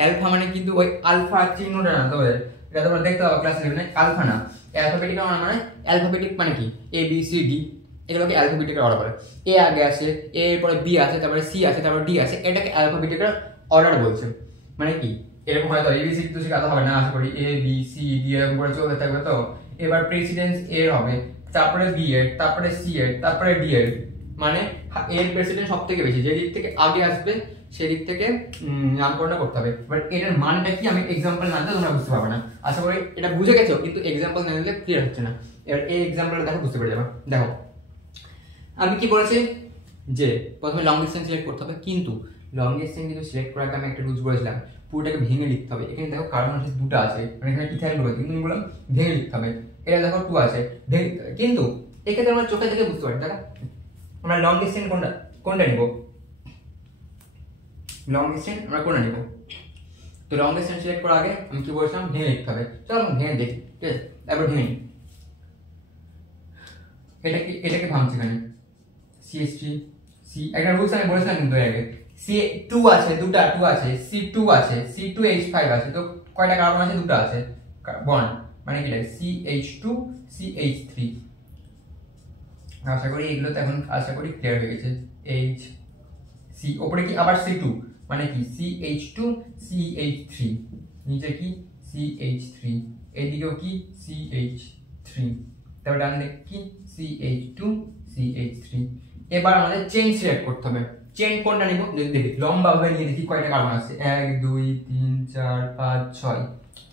অ্যালফা মানে কিন্তু ওই আলফা চিহ্নটা না, তবে এটা তোমরা দেখতে পাবো ক্লাস 11 এ, আলফা না, অ্যালফাবেটিক্যাল মানে অ্যালফাবেটিক মানে কি, A B C D, এগুলোকে অ্যালফাবেটিক্যাল অর্ডার বলে। এ আগে আসে, এ এর পরে বি আছে, তারপরে সি আছে, তারপরে ডি আছে, এটাকে অ্যালফাবেটিক্যাল অর্ডার বলছে। মানে কি এরকম হয়তো ABC তো শেখাতে হবে না, আশা করি A B C D এরকম করে চলতে থাকবে। তো এবার প্রেসিডেন্স এর হবে, তারপরে বি এর, তারপরে সি এর, তারপরে ডি এর, মানে এর প্রেসিডেন্ট সব থেকে বেশি, যে দিক থেকে আগে আসবে সেদিক থেকে নামকরণটা করতে হবে। বাট এটার মানটা কি আমি এক্সাম্পল না দিলে তোমরা বুঝতে পারবে না, আশা করি এটা বুঝে গেছো, কিন্তু এক্সাম্পল না দিলে ক্লিয়ার হচ্ছে না। এবার এই এক্সাম্পলটা দেখো, বুঝতে পেরে যাবে। দেখো আমি কি বলেছি, যে প্রথমে লং ডিসটেন্স সিলেক্ট করতে হবে, কিন্তু লং ডিসটেন্স কিন্তু সিলেক্ট করার আগে আমি একটা রুলস বলেছিলাম, পুরোটাকে ভেঙে লিখতে হবে। এখানে দেখো কার্বন আছে দুটো আছে, মানে এখানে ইথাইল গ্রুপ আছে, কিন্তু আমি বললাম ভেঙে লিখতে হবে। এটা দেখো 2 আছে, ভেঙে লিখতে হবে। কিন্তু এক্ষেত্রে আমরা চোখে দেখে বুঝতে পারি, দেখো আমরা লং ডিসটেন্স কোনটা নিব, লং ডিসটেন্স আমরা কোনটা নিব। তো লং ডিসটেন্স সিলেক্ট করার আগে আমি কি বলছিলাম, ভেঙে লিখতে হবে। চলো ভেঙে দেখি, ঠিক আছে। তারপর ভেঙে এটাকে ভাঙছি এখানে CH3 C একটা রুলস আমি বলেছিলাম কিন্তু আগে C2 আছে, দুটো 2 আছে, C2 আছে, C2H5 আছে, তো কয়টা কার্বন আছে? দুটো আছে বন্ড, মানে কি CH2 CH3। আশা করি এগুলো তো এখন ক্লিয়ার হয়ে গেছে। H C উপরে কি আবার C2 মানে কি CH2 CH3, নিচে কি CH3, এইদিকেও কি CH3, তারপর ডান দিকে কি CH2 CH3। এবার আমাদের চেইন সিলেক্ট করতে হবে। চেইন কোনটা নিব দেখি, লম্বা ভাবে নিয়ে দেখি কয়টা কার্বন আছে। 1 2 3 4 5 6,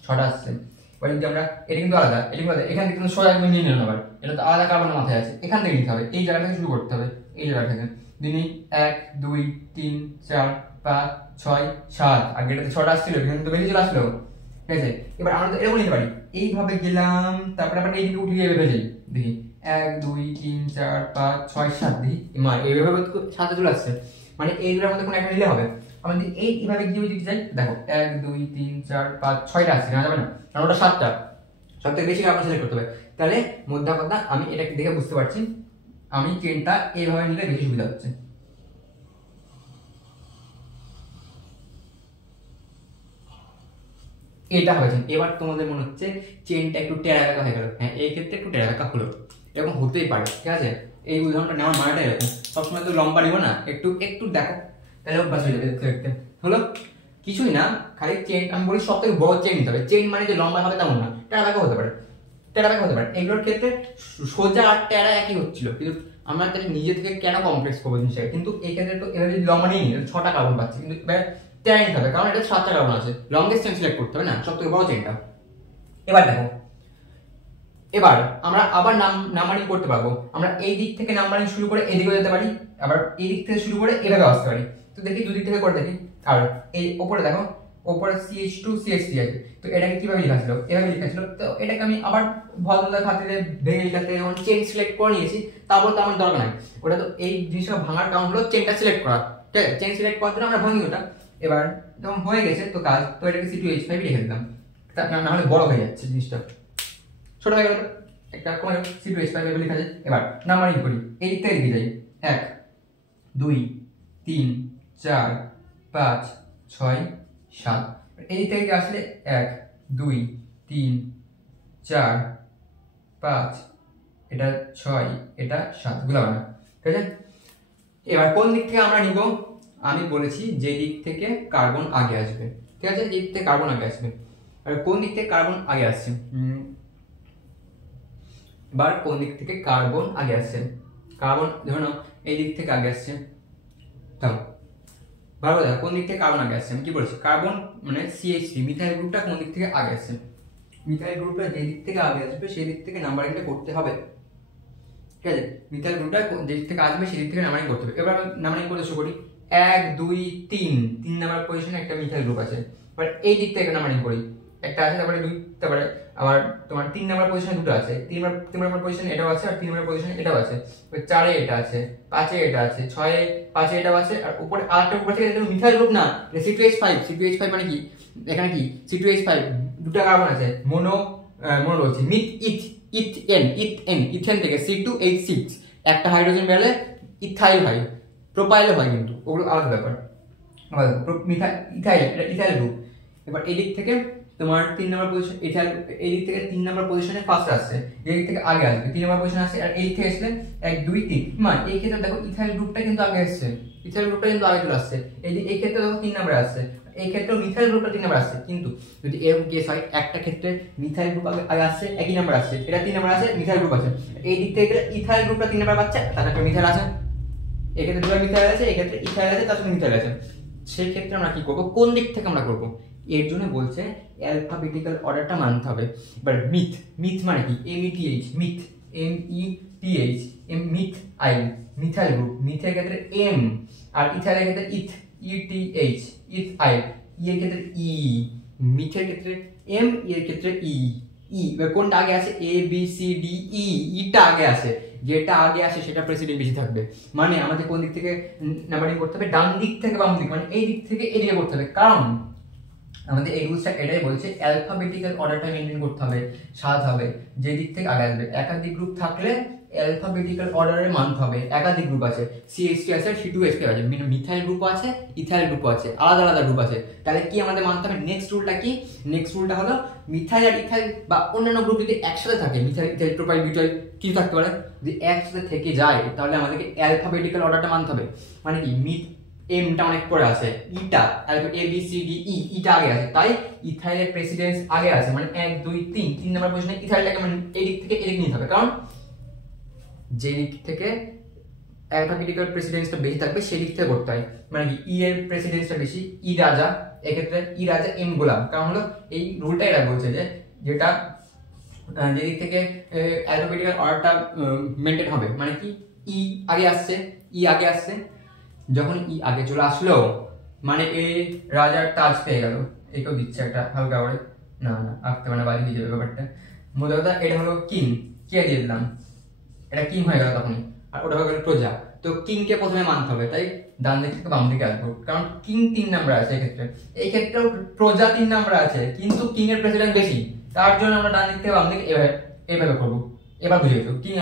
6টা আসছে। এবার যদি আমরা এটা কিন্তু আলাদা, এখান থেকে কিন্তু সোজা নিয়ে নিলাম, আবার এটা তো আলাদা কার্বনের মাথায় আছে, এখান থেকে নিতে হবে, এই জায়গা থেকে শুরু করতে হবে, এই জায়গা থেকে দিনই 1 2 3 4 5 6 7, আগে এটাতে 6টা আসছিল, এখানে তো বেশি চলে আসলো, ঠিক আছে। এবার আমরা তো এরকম নিতে পারি, এইভাবে গেলাম, তারপরে আবার এইদিকে উঠিয়ে এভাবে যাই, দেখি 1 2 3 4 5 6 7, দেখি মা এইভাবে 7 চলে আসছে, মানে এইগুলোর মধ্যে কোনো একটা নিলে হবে। আমরা যদি এইভাবে গিয়ে ওই দিকে যাই, দেখো 1 2 3 4 5 6টা আসছে, না যাবে না, কারণ ওটা 7টা, সব থেকে বেশি কার্বন সিলেক্ট করতে হবে। তাহলে মোদ্দা কথা আমি এটাকে দেখে বুঝতে পারছি আমি চেনটা এইভাবে নিলে বেশি সুবিধা হচ্ছে। এটা হয়েছে। এবার তোমাদের মনে হচ্ছে চেনটা একটু টেরা বেঁকা হয়ে গেল, হ্যাঁ এই ক্ষেত্রে একটু টেরা বেঁকা হলো, এরকম হতেই পারে, ঠিক আছে। এই উদাহরণটা নেওয়ার মানেটা এরকম, সবসময় তো লম্বা নিব না, একটু একটু দেখো, তাহলে অভ্যাস হয়ে যাবে দেখতে দেখতে। হলো কিছুই না, খালি চেন আমি বলি সব থেকে বড় চেন নিতে হবে। চেন মানে যে লম্বা হবে তেমন না, টেরা বেঁকা হতে পারে, টেরা বেঁকা হতে পারে। এগুলোর ক্ষেত্রে সোজা আর টেরা একই হচ্ছিল, কিন্তু আমরা তাহলে নিজে থেকে কেন কমপ্লেক্স করবো জিনিসটাকে, কিন্তু এই ক্ষেত্রে তো এভাবে যদি লম্বা নিয়ে নিই 6টা কার্বন পাচ্ছি, কিন্তু টেরা নিতে হবে, কারণ এটা 7টা কার্বন আছে, লংগেস্ট চেন সিলেক্ট করতে হবে না, সব থেকে বড় চেনটা। এবার দেখো, এবার আমরা আবার নাম্বারিং করতে পারবো। আমরা এই দিক থেকে নাম্বারিং শুরু করে এদিকে যেতে পারি, আবার এই দিক থেকে শুরু করে এভাবে আসতে পারি। তো দেখি দুদিক থেকে করে দেখি। আর এই উপরে দেখো, উপরে CH2 CH3 আছে, তো এটাকে কিভাবে লেখা ছিল? এভাবে লেখা ছিল, তো এটাকে আমি আবার ভদ্রতার খাতিরে ভেঙে লিখাতে যখন চেন সিলেক্ট করে নিয়েছি, তারপর তো আমার দরকার নাই ওটা, তো এই জিনিসটা ভাঙার কারণ হলো চেনটা সিলেক্ট করা, ঠিক আছে। চেন সিলেক্ট করার জন্য আমরা ভাঙি ওটা। এবার যখন হয়ে গেছে তো কাজ, তো এটাকে C2H5 রেখে দিলাম, না হলে বড় হয়ে যাচ্ছে জিনিসটা, ছোট হয়ে গেল, একটা কমে গেল, C2H5 এভাবে লেখা যায়। এবার নাম্বারিং করি, এই দিক থেকে লিখে যাই, 1 2 3 4 5 6 7, এই দিক থেকে আসলে 1 2 3 4 5, এটা 6, এটা 7, গুলা না, ঠিক আছে। এবার কোন দিক থেকে আমরা নিব? আমি বলেছি যে দিক থেকে কার্বন আগে আসবে, ঠিক আছে, যে দিক থেকে কার্বন আগে আসবে। আর কোন দিক থেকে কার্বন আগে আসছে? এবার কোন দিক থেকে কার্বন আগে আসছে? কার্বন ধরো না এই দিক থেকে আগে আসছে, তাও ভালো দেখো কোন দিক থেকে কার্বন আগে আসছে। আমি কি বলছি, কার্বন মানে CH3 মিথাইল গ্রুপটা কোন দিক থেকে আগে আসছে? মিথাইল গ্রুপটা যে দিক থেকে আগে আসবে সেই দিক থেকে নাম্বারিংটা করতে হবে, ঠিক আছে। মিথাইল গ্রুপটা যে দিক থেকে আসবে সেই দিক থেকে নাম্বারিং করতে হবে। এবার আমি নাম্বারিং করে শুরু করি, 1 2 3 নাম্বার পজিশনে একটা মিথাইল গ্রুপ আছে, এবার এই দিক থেকে নাম্বারিং করি, একটা আছে, তারপরে 2, তারপরে আবার তোমার 3 নাম্বার পজিশনে দুটো আছে, 3 নাম্বার পজিশনে এটাও আছে, আর 3 নাম্বার পজিশনে এটাও আছে, 4 এ এটা আছে, 5 এ এটা আছে, 6 এ 5 এ এটাও আছে, আর উপরে আরেকটা উপরে থেকে এটা মিথাইল গ্রুপ না, এটা C2H5 মানে কি, এখানে কি C2H5 দুটো কার্বন আছে, মোনো বলছি মিথ ইথেন থেকে C2H6 একটা হাইড্রোজেন বেরোলে ইথাইল হয়, প্রোপাইল হয়, কিন্তু ওগুলো আলাদা ব্যাপার, ইথাইল গ্রুপ। এবার এই দিক থেকে তোমার 3 নাম্বার পজিশন, এই দিক থেকে 3 নাম্বার পজিশনে ফার্স্ট আসছে, এই দিক থেকে আগে আসবে 3 নাম্বার পজিশনে আসছে, আর এই থেকে আসলে 1 2 3, মানে এই ক্ষেত্রে দেখো ইথাইল গ্রুপটা কিন্তু আগে আসছে, ইথাইল গ্রুপটা কিন্তু আগে চলে আসছে, এই ক্ষেত্রে দেখো 3 নাম্বার আসছে, এই ক্ষেত্রে মিথাইল গ্রুপটা 3 নাম্বার আসছে। কিন্তু যদি এরকম কেস হয়, একটা ক্ষেত্রে মিথাইল গ্রুপ আগে আসছে, একই নাম্বার আসছে, এটা 3 নাম্বার আছে, মিথাইল গ্রুপ আছে, এই দিক থেকে ইথাইল গ্রুপটা 3 নাম্বার পাচ্ছে, তার একটা মিথাইল আছে, এই ক্ষেত্রে দুটো মিথাইল আছে, এই ক্ষেত্রে ইথাইল আছে, তার সাথে মিথাইল আছে। সেই ক্ষেত্রে আমরা কি করব, কোন দিক থেকে আমরা করব, এর জন্য বলছে অ্যালফাবেটিক্যাল অর্ডারটা মানতে হবে। এবার মিথ মানে কি, METH meth, METH methyl, methyl group, মিথের ক্ষেত্রে M, আর ইথাইলের ক্ষেত্রে ETH ইথাইল, এর ক্ষেত্রে E, মিথের ক্ষেত্রে M, এর ক্ষেত্রে E। এবার কোনটা আগে আসে, ABCDE, টা আগে আসে, যেটা আগে আসে সেটা প্রেসিডেন্ট বেশি থাকবে। মানে আমাদের কোন দিক থেকে নাম্বারিং করতে হবে, ডান দিক থেকে বাম দিক, মানে এই দিক থেকে এদিকে করতে হবে, কারণ আমাদের এই রুলসটা এটাই বলছে অ্যালফাবেটিক্যাল অর্ডারটা মেনটেন করতে হবে, সাজাতে হবে, যে দিক থেকে আগে আসবে। একাধিক গ্রুপ থাকলে অ্যালফাবেটিক্যাল অর্ডারে মানতে হবে। একাধিক গ্রুপ আছে, CH2 আছে, C2H2 আছে, মিথাইল গ্রুপ আছে, ইথাইল গ্রুপ আছে, আলাদা আলাদা গ্রুপ আছে। তাহলে কি আমাদের মানতে হবে? নেক্সট রুলটা কি? নেক্সট রুলটা হলো মিথাইল আর ইথাইল বা অন্যান্য গ্রুপ যদি একসাথে থাকে, মিথাইল ইথাইল প্রোপাইল বিউটাইল কিছু থাকতে পারে, যদি একসাথে থেকে যায় তাহলে আমাদেরকে অ্যালফাবেটিক্যাল অর্ডারটা মানতে হবে। মানে কি এমটা অনেক পরে আছে, ইটা ABCDE ইটা আগে আছে, তাই ইথাইলের প্রেসিডেন্স আগে আছে, মানে 1 2 3 3 নাম্বার পজিশনে ইথাইলটাকে মানে এই দিক থেকে এদিক নিতে হবে, কারণ যে দিক থেকে অ্যালফাবেটিক্যাল প্রেসিডেন্সটা বেশি থাকবে সেই দিক থেকে করতে হয়। মানে কি ই এর প্রেসিডেন্সটা বেশি, ই রাজা, এক্ষেত্রে ই রাজা এম গোলাম। কারণ হলো এই রুলটা এরা বলছে যে যেটা যেদিক থেকে অ্যালফাবেটিক্যাল অর্ডারটা মেনটেন হবে, মানে কি ই আগে আসছে, ই আগে আসছে, যখন ই আগে চলে আসলো মানে এ রাজার তাজ পেয়ে গেল। একেও দিচ্ছে একটা হালকা করে, না না আঁকতে মানে বাড়ি দিয়ে যাবে ব্যাপারটা। মোট কথা এটা হলো কিং, কে দিয়ে দিলাম, এটা কিং হয়ে গেল তখনই, আর ওটা হয়ে গেল প্রজা। তো কিংকে প্রথমে মানতে হবে, তাই ডান দিক থেকে বাম দিকে আসবো, কারণ কিং 3 নাম্বার আছে এক্ষেত্রে, এই ক্ষেত্রেও প্রজা 3 নাম্বার আছে, কিন্তু কিং এর প্রেসিডেন্ট বেশি, তার জন্য আমরা ডান দিক থেকে বাম দিকে এভাবে করবো। এবার বুঝে গেছো কিং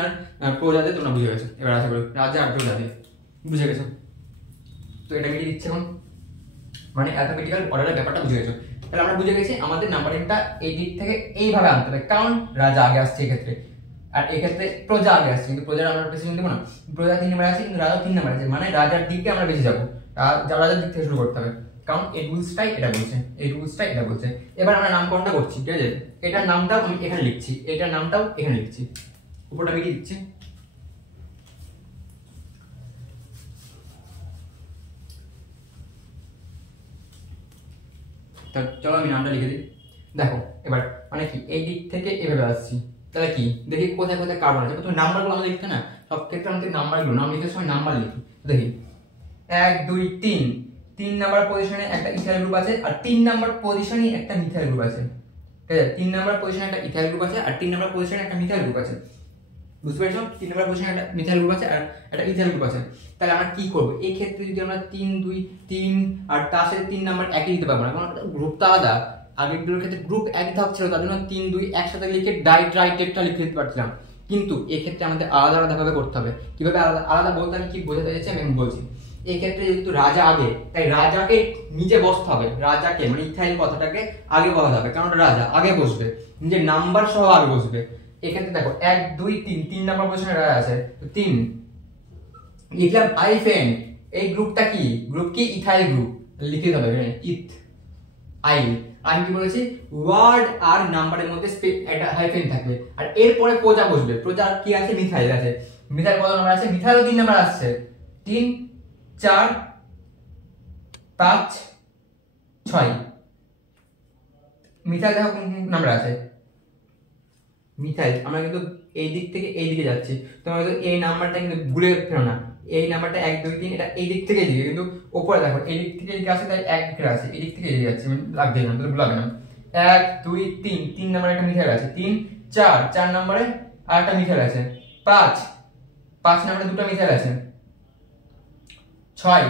আর প্রজাতে, তোমরা বুঝে গেছো। এবার আছে রাজা আর প্রজাতে, বুঝে গেছো? তো এটা মিটিয়ে দিচ্ছে এখন, মানে অ্যালফাবেটিক্যাল অর্ডারের ব্যাপারটা বুঝে গেছো। তাহলে আমরা বুঝে গেছি আমাদের নাম্বারিংটা এই দিক থেকে এইভাবে আনতে হবে, কারণ রাজা আগে আসছে এক্ষেত্রে, আর এক্ষেত্রে প্রজা আগে আসছে, কিন্তু প্রজার আমরা প্রেসিডেন্ট দেবো না, প্রজা 3 নাম্বার আছে কিন্তু রাজা 3 নাম্বার আছে, মানে রাজার দিকে আমরা বেশি যাবো, রাজার দিক থেকে শুরু করতে হবে, কারণ এই রুলসটাই এটা বলছে, এই রুলসটাই এটা বলছে। এবার আমরা নামকরণটা করছি, ঠিক আছে? এটার নামটাও আমি এখানে লিখছি, এটার নামটাও এখানে লিখছি, উপরটা মিটিয়ে দিচ্ছি। চলো আমি নামটা লিখে দিই। দেখো এবার মানে কি এই দিক থেকে এভাবে আসছি, তাহলে কি দেখি কোথায় কোথায় কার্বন আছে, প্রথমে নাম্বারগুলো আমাদের লিখতে না, সব ক্ষেত্রে আমাদের নাম্বারগুলো, নাম লিখার সময় নাম্বার লিখি। দেখি 1 2 3 3 নাম্বার পজিশনে একটা ইথাইল গ্রুপ আছে, আর 3 নাম্বার পজিশনে একটা মিথাইল গ্রুপ আছে, ঠিক আছে? 3 নাম্বার পজিশনে একটা ইথাইল গ্রুপ আছে, আর 3 নাম্বার পজিশনে একটা মিথাইল গ্রুপ আছে, বুঝতে পেরেছো? 3 নাম্বার পজিশনে একটা মিথাইল গ্রুপ আছে আর একটা ইথাইল গ্রুপ আছে। তাহলে আমরা কি করব এই ক্ষেত্রে? যদি আমরা 3 2 3 আর তার সাথে 3 নাম্বার একই দিতে পারবো না, কারণ গ্রুপটা আলাদা, আগেরগুলোর ক্ষেত্রে গ্রুপ একই থাকছিল, তার জন্য 3 2 একসাথে লিখে ট্রাইটেট্রা লিখে দিতে পারছিলাম, কিন্তু এই ক্ষেত্রে আমাদের আলাদা আলাদা ভাবে করতে হবে। কিভাবে আলাদা আলাদা বলতে আমি কি বোঝাতে চাইছি আমি বলছি। এই ক্ষেত্রে যেহেতু রাজা আগে, তাই রাজাকে নিচে বসতে হবে, রাজাকে মানে ইথাইল কথাটাকে আগে বসাতে হবে, কারণ রাজা আগে বসবে, নিজের নাম্বার সহ আগে বসবে। এক্ষেত্রে দেখো 1 2 3 3 নাম্বার পজিশনে রাজা আছে, তো 3 লিখলাম হাইফেন। এই গ্রুপটা কি গ্রুপ? কি ইথাইল গ্রুপ, লিখে দেবে এখানে ইথ আইল। আমি কি বলেছি? ওয়ার্ড আর নাম্বারের মধ্যে একটা হাইফেন থাকবে, আর এরপরে প্রজা বসবে। প্রজা কি আছে? মিথাইল আছে। মিথাইল কত নাম্বার আছে? মিথাইল 3 নাম্বার আসছে, 3 4 5 6। মিথাইল দেখো কোন নাম্বার আছে? মিথাইল। আমরা কিন্তু এই দিক থেকে এই দিকে যাচ্ছি, তোমরা কিন্তু এই নাম্বারটা কিন্তু ভুলে ফেলো না। এই নাম্বারটা 1 2 3 এটা এই দিক থেকে এদিকে, কিন্তু উপরে দেখো এই দিক থেকে এদিকে আসে, তাই এক দিকে আছে, এই দিক থেকে এদিকে যাচ্ছে, লাগবে না, তো ভুলাবে না। 1 2 3 3 নম্বরে একটা মিথাইল আছে, 3 4 4 নম্বরে আরেকটা মিথাইল আছে, 5 5 নম্বরে দুটো মিথাইল আছে, 6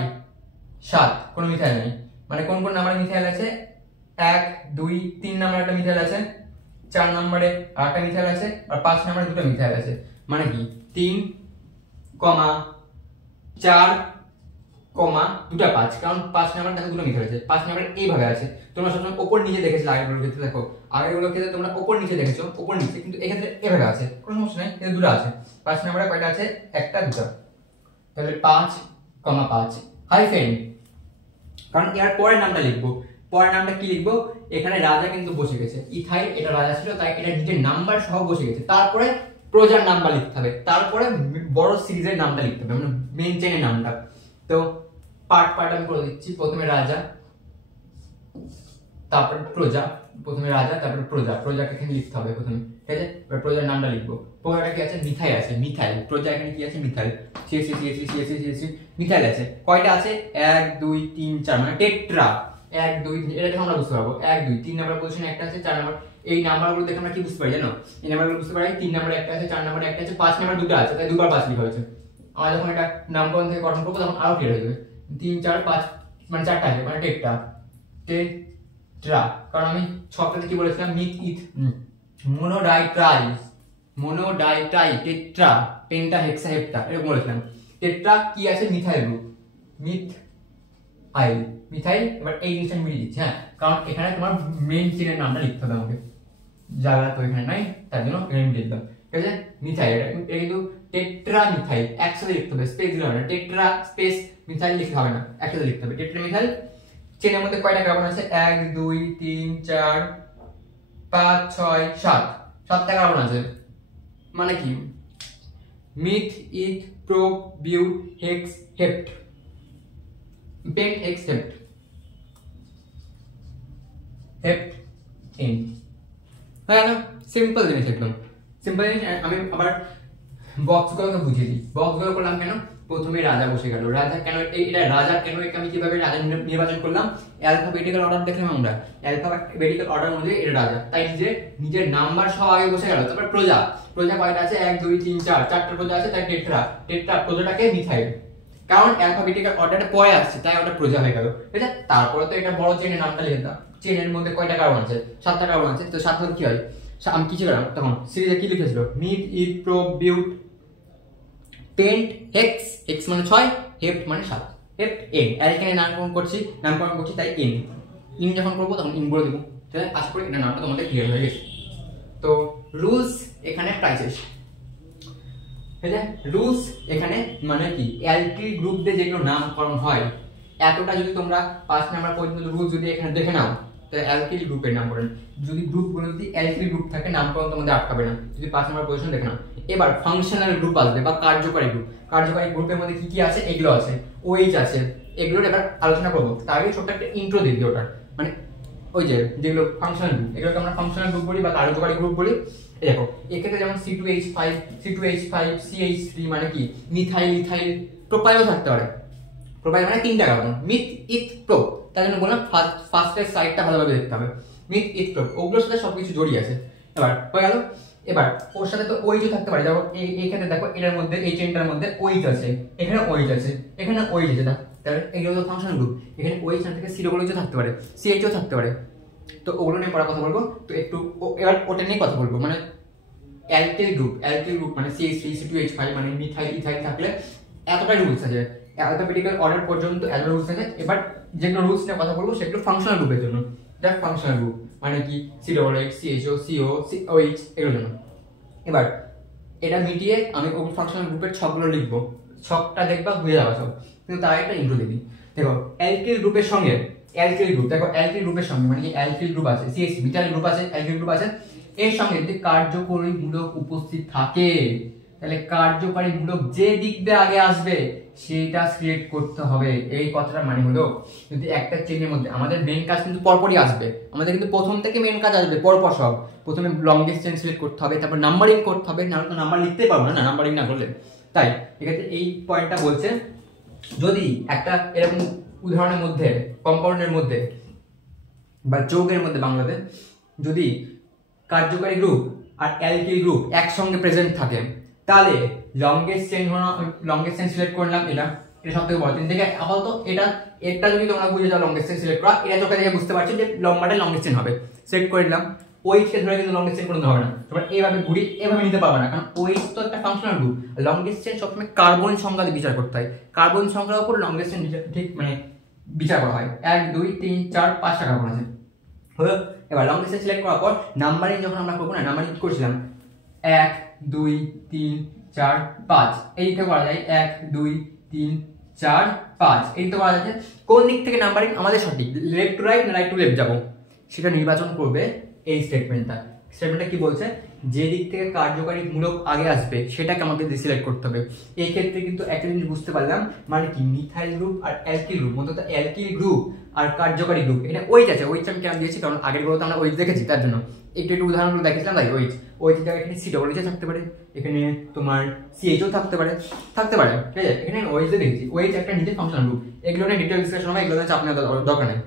7 কোনো মিথাইল নেই। মানে কোন কোন নাম্বারে মিথাইল আছে? 1 2 3 নম্বরে একটা মিথাইল আছে, 4 নম্বরে আরেকটা মিথাইল আছে, আর 5 নম্বরে দুটো মিথাইল আছে। মানে কি 3 4 দুটা 5, কারণ 5 নাম্বার দেখো দুটো মিথাইল আছে, 5 নাম্বার এইভাবে আছে। তোমরা সবসময় উপর নিচে দেখেছো আগেরগুলোর ক্ষেত্রে, দেখো আগেরগুলোর ক্ষেত্রে তোমরা উপর নিচে দেখেছো, উপর নিচে, কিন্তু এক্ষেত্রে এভাবে আছে, কোনো সমস্যা নেই, এখানে দুটো আছে। 5 নাম্বারে কয়টা আছে? একটা দুটো, তাহলে 5 5 হাইফেন, কারণ এর পরের নামটা লিখবো। পরের নামটা কি লিখবো? এখানে রাজা কিন্তু বসে গেছে, ইথাইল এটা রাজা ছিল, তাই এটা নিজের নাম্বার সহ বসে গেছে। তারপরে প্রজার নাম্বার লিখতে হবে, তারপরে বড় সিরিজের নামটা লিখতে হবে, মানে মেন চেনের নামটা। তো পার্ট পার্ট আমি করে দিচ্ছি। প্রথমে রাজা, তারপর প্রজা, প্রথমে রাজা তারপর প্রজা, প্রজাকে এখানে লিখতে হবে প্রথমে, ঠিক আছে? এবার প্রজার নামটা লিখবো। প্রজাটা কি আছে? মিথাইল আছে, মিথাইল। প্রজা এখানে কি আছে? মিথাইল। সিএসসি মিথাইল আছে। কয়টা আছে? 1 2 3 4, মানে টেট্রা। 1 2 3, এটা দেখে আমরা বুঝতে পারবো। 1 2 3 নাম্বার পজিশনে একটা আছে, 4 নাম্বার। এই নাম্বারগুলো দেখে আমরা কি বুঝতে পারি জানো? এই নাম্বারগুলো বুঝতে পারি 3 নাম্বারে একটা আছে, 4 নাম্বারে একটা আছে, 5 নাম্বার দুটো আছে, তাই দুবার 5 লেখা হয়েছে। আমরা যখন এটা নামকরণ থেকে গঠন করবো তখন আরো ক্লিয়ার হয়ে যাবে। 3 4 5 মানে 4টা আছে, মানে টেট্রা, টেট্রা। কারণ আমি ছকটাতে কি বলেছিলাম? Myth ইথ মোনোডাইট্রাইল, mono die try tetra penta হেক্সা হেপ্টা এরকম বলেছিলাম। টেট্রা কি আছে, মিথাইল গ্রুপ, মিথাইল। এবার এই জিনিসটা মিলিয়ে দিচ্ছি, হ্যাঁ, কারণ এখানে তোমার মেন চেনের নামটা লিখতে হবে আমাকে, জায়গা তো এখানে নাই, তার জন্য এখানে লিখলাম, ঠিক আছে। মিথাইল এটা কিন্তু টেট্রা মিথাইল একসাথে লিখতে হবে, স্পেস দিলে হবে না, টেট্রা স্পেস মিথাইল লিখতে হবে না, একসাথে লিখতে হবে। টেট্রা মিথাইল চেনের মধ্যে কয়টা কার্বন আছে, 1 2 3 4 5 6 7, 7টা কার্বন আছে। মানে কি, meth eth prop but hex hept, pent hex hept, heptene, হ্যাঁ না, সিম্পল জিনিস, একদম সিম্পল জিনিস। আমি আবার বক্সগুলোকে বুঝিয়ে দিই। বক্সগুলো করলাম কেন, প্রথমে রাজা বসে গেল, রাজা কেন, এটা রাজা কেন, এটা আমি কিভাবে রাজা নির্বাচন করলাম, অ্যালফাবেটিক্যাল অর্ডার দেখলাম আমরা, অ্যালফাবেটিক্যাল অর্ডার অনুযায়ী এটা রাজা, তাই নিজের নাম্বার সব আগে বসে গেল। তারপর প্রজা, প্রজা কয়টা আছে, 1 2 3 4, 4টা প্রজা আছে, তাই টেট্রা, টেট্রা প্রজাটাকে মিথাইল, কারণ অ্যালফাবেটিক্যাল অর্ডারটা পরে আসছে তাই ওটা প্রজা হয়ে গেল, ঠিক আছে। তারপরে তো এটা বড় চেনের নামটা লিখে দাও, চেনের মধ্যে কয়টা কার্বন আছে, 7টা কার্বন আছে, তো 7 কি হয়, আমি কিছু করলাম তখন সিরিজে কি লিখেছিল, myth eth prop বিউট paint hex, hex মানে 6, হেপ্ট মানে 7, হেপ্ট এন, অ্যালকেনে নামকরণ করছি তাই এন, ইন যখন করবো তখন ইন বলে দেবো, ঠিক আছে। আশা করি এটা নামটা তোমাদের ক্লিয়ার হয়ে গেছে। তো রুলস এখানে প্রায় শেষ, ঠিক আছে। রুলস এখানে মানে কি, অ্যালকিল গ্রুপ দিয়ে যেগুলো নামকরণ হয়, এতটা যদি তোমরা 5 নাম্বার পর্যন্ত রুলস যদি এখানে দেখে নাও, তাহলে অ্যালকিল গ্রুপের নামকরণ, যদি গ্রুপগুলো যদি অ্যালকিল গ্রুপ থাকে নামকরণ তোমাদের আটকাবে না, যদি 5 নাম্বার পজিশন দেখে নাও। এবার ফাংশনাল গ্রুপ আসবে বা কার্যকারী গ্রুপ, কার্যকারী গ্রুপের মধ্যে কি কি আছে, এগুলো আছে, ওএইচ আছে, এগুলোর এবার আলোচনা করবো। তার আগে ছোট্ট একটা ইন্ট্রো দিই ওটা, মানে ওই যেগুলো ফাংশনাল গ্রুপ, এগুলোকে আমরা ফাংশনাল গ্রুপ বলি বা কার্যকারী গ্রুপ বলি। দেখো এক্ষেত্রে যেমন C2H5 CH3 মানে কি, মিথাইল ইথাইল প্রোপাইলও থাকতে পারে, প্রোপাইল মানে 3টা কার্বন, মিথ ইথ প্রোপ, তার জন্য বললাম ফার্স্টের সাইডটা ভালোভাবে দেখতে হবে, মিথ ইথ প্রোপ, ওগুলোর সাথে সবকিছু জড়িয়ে আছে। এবার হয়ে গেল, এবার ওর সাথে তো ওইচও থাকতে পারে, যেমন এই ক্ষেত্রে দেখো এটার মধ্যে, এই চেনটার মধ্যে ওইচ আছে, এখানে ওইচ আছে, এখানে ওইচ আছে, তাহলে এগুলো তো ফাংশনাল গ্রুপ, এখানে ওইচ থেকে সিরোগুলোও থাকতে পারে, সিএইচও থাকতে পারে, তো ওগুলো নিয়ে পড়া কথা বলবো। তো একটু এবার ওটা নিয়ে কথা বলবো, মানে অ্যালকিল গ্রুপ মানে CH3 C2H5 মানে মিথাইল ইথাইল থাকলে এতটাই রুলস আছে, অ্যালফাবেটিক্যাল অর্ডার পর্যন্ত এত রুলস আছে। এবার যেগুলো রুলস নিয়ে কথা বলবো সেগুলো ফাংশনাল গ্রুপের জন্য, দ্যাট ফাংশনাল গ্রুপ মানে কি COOH CHO CO OH এগুলোর জন্য। এবার এটা মিটিয়ে আমি ওগুলো ফাংশনাল গ্রুপের ছকগুলো লিখবো, ছকটা দেখবা বুঝে যাওয়া সব, কিন্তু তার একটা ইন্ট্রো দিবি। দেখো অ্যালকিল গ্রুপের সঙ্গে অ্যালকিল গ্রুপ, দেখো অ্যালকিল গ্রুপের সঙ্গে মানে কি, অ্যালকিল গ্রুপ আছে, CH বিটাল গ্রুপ আছে, অ্যালকিল গ্রুপ আছে, এর সঙ্গে যদি কার্যকরী মূলক উপস্থিত থাকে তাহলে কার্যকারী মূলক যে দিক দিয়ে আগে আসবে সেটা সিলেক্ট করতে হবে। এই কথাটার মানে হলো, যদি একটা চেনের মধ্যে আমাদের মেন কাজ কিন্তু পরপরই আসবে, আমাদের কিন্তু প্রথম থেকে মেন কাজ আসবে পরপর সব, প্রথমে লংগেস্ট চেন সিলেক্ট করতে হবে, তারপর নাম্বারিং করতে হবে, নাহলে তো নাম্বার লিখতেই পারবো না নাম্বারিং না করলে। তাই এক্ষেত্রে এই পয়েন্টটা বলছে, যদি একটা এরকম উদাহরণের মধ্যে, কম্পাউন্ডের মধ্যে বা যৌগের মধ্যে বাংলাতে যদি কার্যকারী গ্রুপ আর অ্যালকিল গ্রুপ একসঙ্গে প্রেজেন্ট থাকে, তাহলে লংগেস্ট চেন সিলেক্ট করলাম, এটা সব থেকে বড়। থেকে আপাতত এটা যদি তোমরা বুঝে যাও লংগেস্ট চেন সিলেক্ট করা, এটা চোখে দেখে বুঝতে পারছো যে লম্বাটা লংগেস্ট চেন হবে, সিলেক্ট করে দিলাম। ওইচকে ধরে কিন্তু লংগেস্ট চেন করতে হবে না, তোমরা এইভাবে ঘুরি এভাবে নিতে পারবে না, কারণ ওইচ তো একটা ফাংশনাল গ্রুপ। লংগেস্ট চেন সবসময় কার্বন সংখ্যা বিচার করতে হয়, কার্বন সংখ্যার উপর লংগেস্ট চেন ঠিক মানে বিচার করা হয়। 1 2 3 4 5টা কার্বন আছে, হলো। এবার লংগেস্ট চেন সিলেক্ট করার পর নাম্বারিং যখন আমরা করবো না, নাম্বারিং কি করছিলাম, 1 2 3 4 5 এই দিকে করা যায়, 1 2 3 4 5 এই দিকে করা যাচ্ছে। কোন দিক থেকে নাম্বারিং আমাদের সঠিক, লেফট টু রাইট না রাইট টু লেফট যাবো, সেটা নির্বাচন করবে এই স্টেটমেন্টটা। স্টেটমেন্টটা কি বলছে, যে দিক থেকে কার্যকারী মূলক আগে আসবে সেটাকে আমাকে সিলেক্ট করতে হবে। এই ক্ষেত্রে কিন্তু একটা জিনিস বুঝতে পারলাম, মানে কি মিথাইল গ্রুপ আর অ্যালকিল গ্রুপ, মূলত অ্যালকিল গ্রুপ আর কার্যকারী গ্রুপ, এখানে ওইচ আছে, ওইচ আমি কেন দিয়েছি, কারণ আগের গুলোতে আমরা ওইচ দেখেছি, তার জন্য একটু উদাহরণগুলো দেখেছিলাম। তাই ওইচ জায়গায় এখানে COOH থাকতে পারে, এখানে তোমার CHO থাকতে পারে, ঠিক আছে। এখানে ওইচ দেখেছি, ওইচ একটা নিজের ফাংশনাল গ্রুপ, এগুলো নিয়ে ডিটেল ডিসকাশন হবে, এগুলো চাপ নেওয়ার দরকার নেই।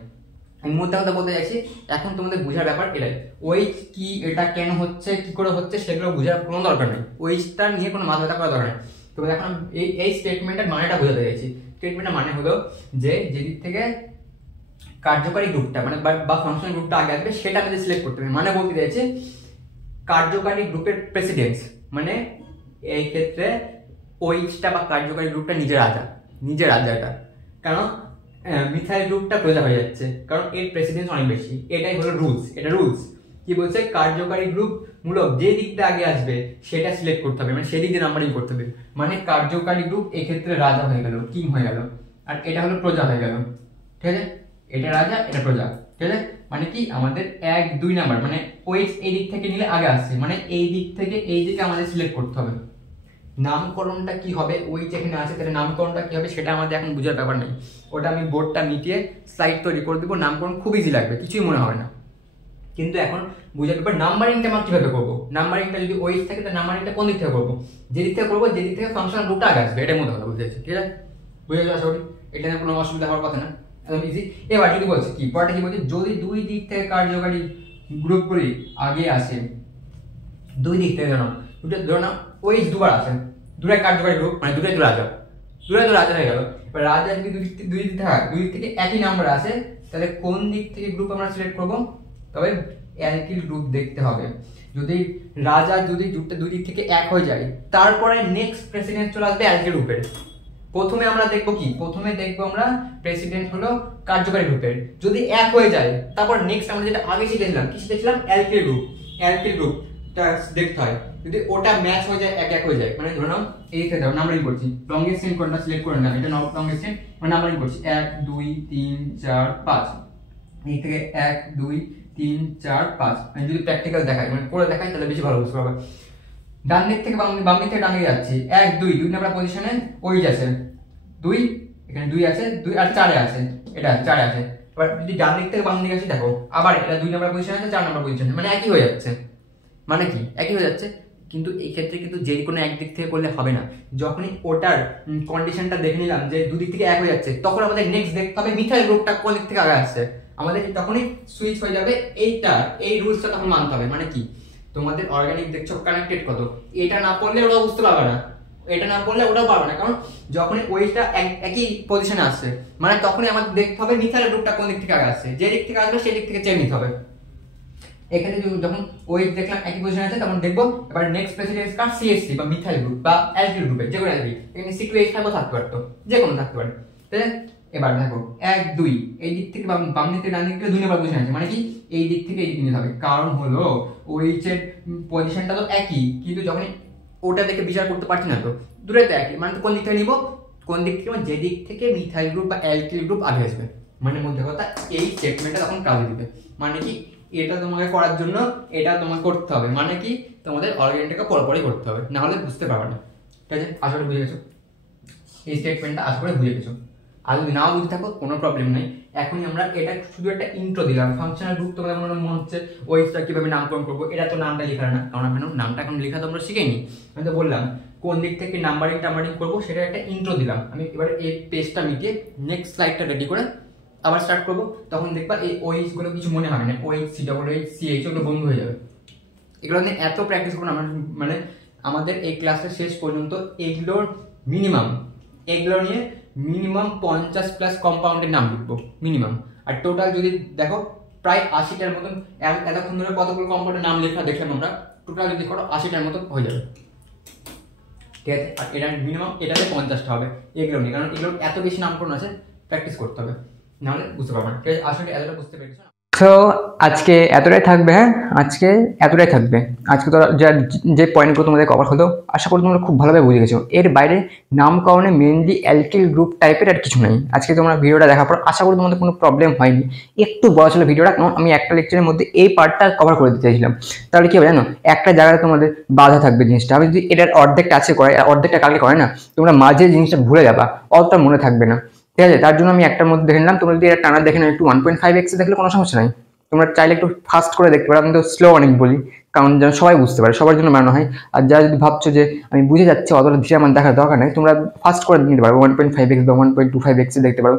আমি মধ্যে কথা বলতে যাচ্ছি, এখন তোমাদের বোঝার ব্যাপার এটাই, ওইচ কি, এটা কেন হচ্ছে, কি করে হচ্ছে, সেগুলো বোঝার কোনো দরকার নেই, ওইচটা নিয়ে কোনো মাথা ব্যথা করার দরকার নেই। তো এখন এই স্টেটমেন্টের মানেটা বোঝাতে চাইছি। স্টেটমেন্টের মানে হলো যে যেদিক থেকে কার্যকারী গ্রুপটা মানে বা ফাংশনাল গ্রুপটা আগে আসবে সেটা আমাদের সিলেক্ট করতে হবে। মানে বলতে চাইছে কার্যকারী গ্রুপের প্রেসিডেন্স মানে এই ক্ষেত্রে ওইচটা বা কার্যকারী গ্রুপটা নিজের রাজাটা, কারণ মিথাইল গ্রুপটা প্রজা হয়ে যাচ্ছে, কারণ এর প্রেসিডেন্স অনেক বেশি। এটাই হলো রুলস। এটা রুলস কি বলছে, কার্যকারী গ্রুপ মূলক যে দিকটা আগে আসবে সেটা সিলেক্ট করতে হবে, মানে সেদিক দিয়ে নাম্বারিং করতে হবে। মানে কার্যকারী গ্রুপ এক্ষেত্রে রাজা হয়ে গেল, কিং হয়ে গেল, আর এটা হলো প্রজা হয়ে গেল। ঠিক আছে, এটা রাজা এটা প্রজা। ঠিক আছে, মানে কি আমাদের 1 2 নাম্বার মানে ওএইচ এই দিক থেকে নিলে আগে আসছে, মানে এই দিক থেকে এই দিকে আমাদের সিলেক্ট করতে হবে। নামকরণটা কি হবে, ওই যেখানে আছে তাহলে নামকরণটা কি হবে সেটা আমাদের এখন বোঝার ব্যাপার নেই, ওটা আমি বোর্ডটা মিটিয়ে স্লাইড তৈরি করে দেবো। নামকরণ খুব ইজি লাগবে, কিছুই মনে হয় না। কিন্তু এখন বোঝার ব্যাপার নাম্বারিংটা আমরা কিভাবে করবো। নাম্বারিংটা যদি ওইচ থাকে তাহলে নাম্বারিংটা কোন দিক থেকে করবো, যে দিক থেকে করবো যে দিক থেকে ফাংশনাল রুটটা আগে আসবে, এটার মধ্যে কথা বুঝতে পারছি। ঠিক আছে, বুঝে যাচ্ছে আশা করি, এটা কোনো অসুবিধা হওয়ার কথা না, একদম ইজি। এবার যদি বলছে কি পড়াটা কি বলছে, যদি দুই দিক থেকে কার্যকারী গ্রুপগুলি আগে আসে, দুই দিক থেকে ধরো না ওইচ দুবার আছে, দুটাই কার্যকারী গ্রুপ, মানে দুটাই তো রাজা হয়ে গেল। এবার রাজা যদি দুই দিক থেকে একই নাম্বার আসে, তাহলে কোন দিক থেকে গ্রুপ আমরা সিলেক্ট করবো, তবে অ্যালকিল গ্রুপ দেখতে হবে। যদি রাজা যদি গ্রুপটা দুই দিক থেকে এক হয়ে যায়, তারপরে নেক্সট প্রেসিডেন্ট চলে আসবে অ্যালকিল গ্রুপের। প্রথমে আমরা দেখবো কি, প্রথমে দেখবো আমরা প্রেসিডেন্ট হলো কার্যকারী গ্রুপের, যদি এক হয়ে যায় তারপর নেক্সট আমরা যেটা আগে শিখেছিলাম কি শিখেছিলাম, অ্যালকিল গ্রুপটা দেখতে হয়। যদি ওটা ম্যাচ হয়ে যায়, এক হয়ে যায়, মানে ধরে নাও এই থেকে দাও নাম্বারিং করছি, লংগেস্ট চেইন কোনটা সিলেক্ট করে নিলাম, এটা লংগেস্ট চেইন, মানে নাম্বারিং করছি 1 2 3 4 5, এই থেকে 1 2 3 4 5। আমি যদি প্র্যাকটিক্যাল দেখাই, মানে করে দেখাই, তাহলে বেশি ভালো বুঝতে পারবে। ডান দিক থেকে বাম দিক থেকে ডান দিকে যাচ্ছি, 1 2 নাম্বার পজিশনে ওইচ আছে 2, এখানে 2 আছে, 2 আর 4 আছে, এটা 4 আছে। এবার যদি ডান দিক থেকে বাম দিকে আসি, দেখো আবার এটা 2 নাম্বার পজিশনে আছে, 4 নাম্বার পজিশনে, মানে একই হয়ে যাচ্ছে। মানে কি একই হয়ে যাচ্ছে, কিন্তু এই ক্ষেত্রে কিন্তু যে কোনো একদিক থেকে করলে হবে না। যখনই ওটার কন্ডিশনটা দেখে নিলাম যে দুদিক থেকে এক হয়ে যাচ্ছে, তখন আমাদের নেক্সট দেখতে হবে মিথাইল গ্রুপটা কোন দিক থেকে আগে আসছে, আমাদের তখনই সুইচ হয়ে যাবে। এই রুলসটা তখন মানতে হবে। মানে কি, তোমাদের অর্গানিক দেখছো কানেক্টেড কত, এটা না পড়লে ওটা বুঝতে পারবে না, এটা না পড়লে ওটাও পারবে না, কারণ যখনই ওইটা একই পজিশনে আসছে, মানে তখনই আমাদের দেখতে হবে মিথাইল গ্রুপটা কোন দিক থেকে আগে আসছে, যে দিক থেকে আসবে সেই দিক থেকে চেয়ে নিতে হবে। এখানে যখন ওই দেখলাম একই পজিশন আছে, তখন দেখবো এবার নেক্সট প্রেসিডেন্স কার সিএসসি বা মিথাইল গ্রুপ বা অ্যালকিল গ্রুপের যে কোনো অ্যালকিল, এখানে C2H5 থাকতে পারতো, যে কোনো থাকতে পারে। তাহলে এবার দেখো 1 2 এই দিক থেকে বাম দিক থেকে ডান দিক থেকে 2 নাম্বার পজিশন আছে, মানে কি এই দিক থেকে এই দিকে নিতে হবে, কারণ হলো ওইচ এর পজিশনটা তো একই, কিন্তু যখন ওটা দেখে বিচার করতে পারছি না, তো দূরে তো একই, মানে কোন দিক থেকে নিব, কোন দিক থেকে, যে দিক থেকে মিথাইল গ্রুপ বা অ্যালকিল গ্রুপ আগে আসবে, মানে মধ্যে কথা এই স্টেটমেন্টটা তখন কাজে দিবে। মানে কি এটা তোমাকে করার জন্য এটা তোমাকে করতে হবে, মানে কি তোমাদের অর্গানিকটাকে পরপরই করতে হবে, না হলে বুঝতে পারবে না। ঠিক আছে, আশা করি বুঝে গেছো এই স্টেটমেন্টটা, আশা করি বুঝে গেছো। আর যদি নাও বুঝে থাকো কোনো প্রবলেম নাই, এখনই আমরা এটা শুধু একটা ইন্ট্রো দিলাম। ফাংশনাল গ্রুপ তোমাদের মনে হচ্ছে ওইটা কিভাবে নামকরণ করবো, এটা তো নামটা লেখা না, কারণ এখন নামটা এখন লেখা তো আমরা শিখেনি। আমি তো বললাম কোন দিক থেকে নাম্বারিং করবো, সেটা একটা ইন্ট্রো দিলাম। আমি এবার এই পেজটা মিটিয়ে নেক্সট স্লাইডটা রেডি করে আবার স্টার্ট করবো, তখন দেখবা এই ওইচ গুলো কিছু মনে হবে না, OH COOH CH ওগুলো বন্ধ হয়ে যাবে। এগুলো নিয়ে এত প্র্যাকটিস করবো আমরা, মানে আমাদের এই ক্লাসের শেষ পর্যন্ত এগুলো নিয়ে মিনিমাম 50+ কম্পাউন্ডের নাম লিখবো মিনিমাম। আর টোটাল যদি দেখো প্রায় 80টার মতন, এতক্ষণ ধরে কতগুলো কম্পাউন্ডের নাম লেখা দেখলাম আমরা, টোটাল যদি করো 80টার মতন হয়ে যাবে। ঠিক আছে, আর এটা মিনিমাম এটাতে 50টা হবে এগুলো নিয়ে, কারণ এগুলো এত বেশি নামকরণ আছে, প্র্যাকটিস করতে হবে, নাহলে বুঝতে পারবো না। ঠিক আছে, আসলে এতটা বুঝতে পেরেছো। সো আজকে এতটাই থাকবে, হ্যাঁ আজকে এতটাই থাকবে। আজকে তো যে পয়েন্টগুলো তোমাদের কভার হলো, আশা করি তোমরা খুব ভালোভাবে বুঝে গেছো। এর বাইরে নামকরণে মেনলি অ্যালকিল গ্রুপ টাইপের আর কিছু নেই। আজকে তোমরা ভিডিওটা দেখার পর আশা করি তোমাদের কোনো প্রবলেম হয়নি। একটু বড় ছিল ভিডিওটা, কারণ আমি একটা লেকচারের মধ্যে এই পার্টটা কভার করে দিতে চাইছিলাম। তাহলে কি হবে জানো, একটা জায়গায় তোমাদের বাধা থাকবে জিনিসটা। আমি যদি এটার অর্ধেকটা আছে করে, অর্ধেকটা কালকে করে না, তোমরা মাঝে জিনিসটা ভুলে যাবা, অতটা মনে থাকবে না। ঠিক আছে, তার জন্য আমি একটার মধ্যে দেখে নিলাম। তোমরা যদি এটা টানা দেখে নাও একটু 1.5x দেখলে কোনো সমস্যা নাই, তোমরা চাইলে একটু ফাস্ট করে দেখতে পারো। আমি তো স্লো অনেক বলি, কারণ যেন সবাই বুঝতে পারে, সবার জন্য বানানো হয়। আর যারা যদি ভাবছো যে আমি বুঝে যাচ্ছি, অতটা ধীরে আমার দেখার দরকার নেই, তোমরা ফাস্ট করে নিতে পারো, 1.5x বা 1.25x দেখতে পারো।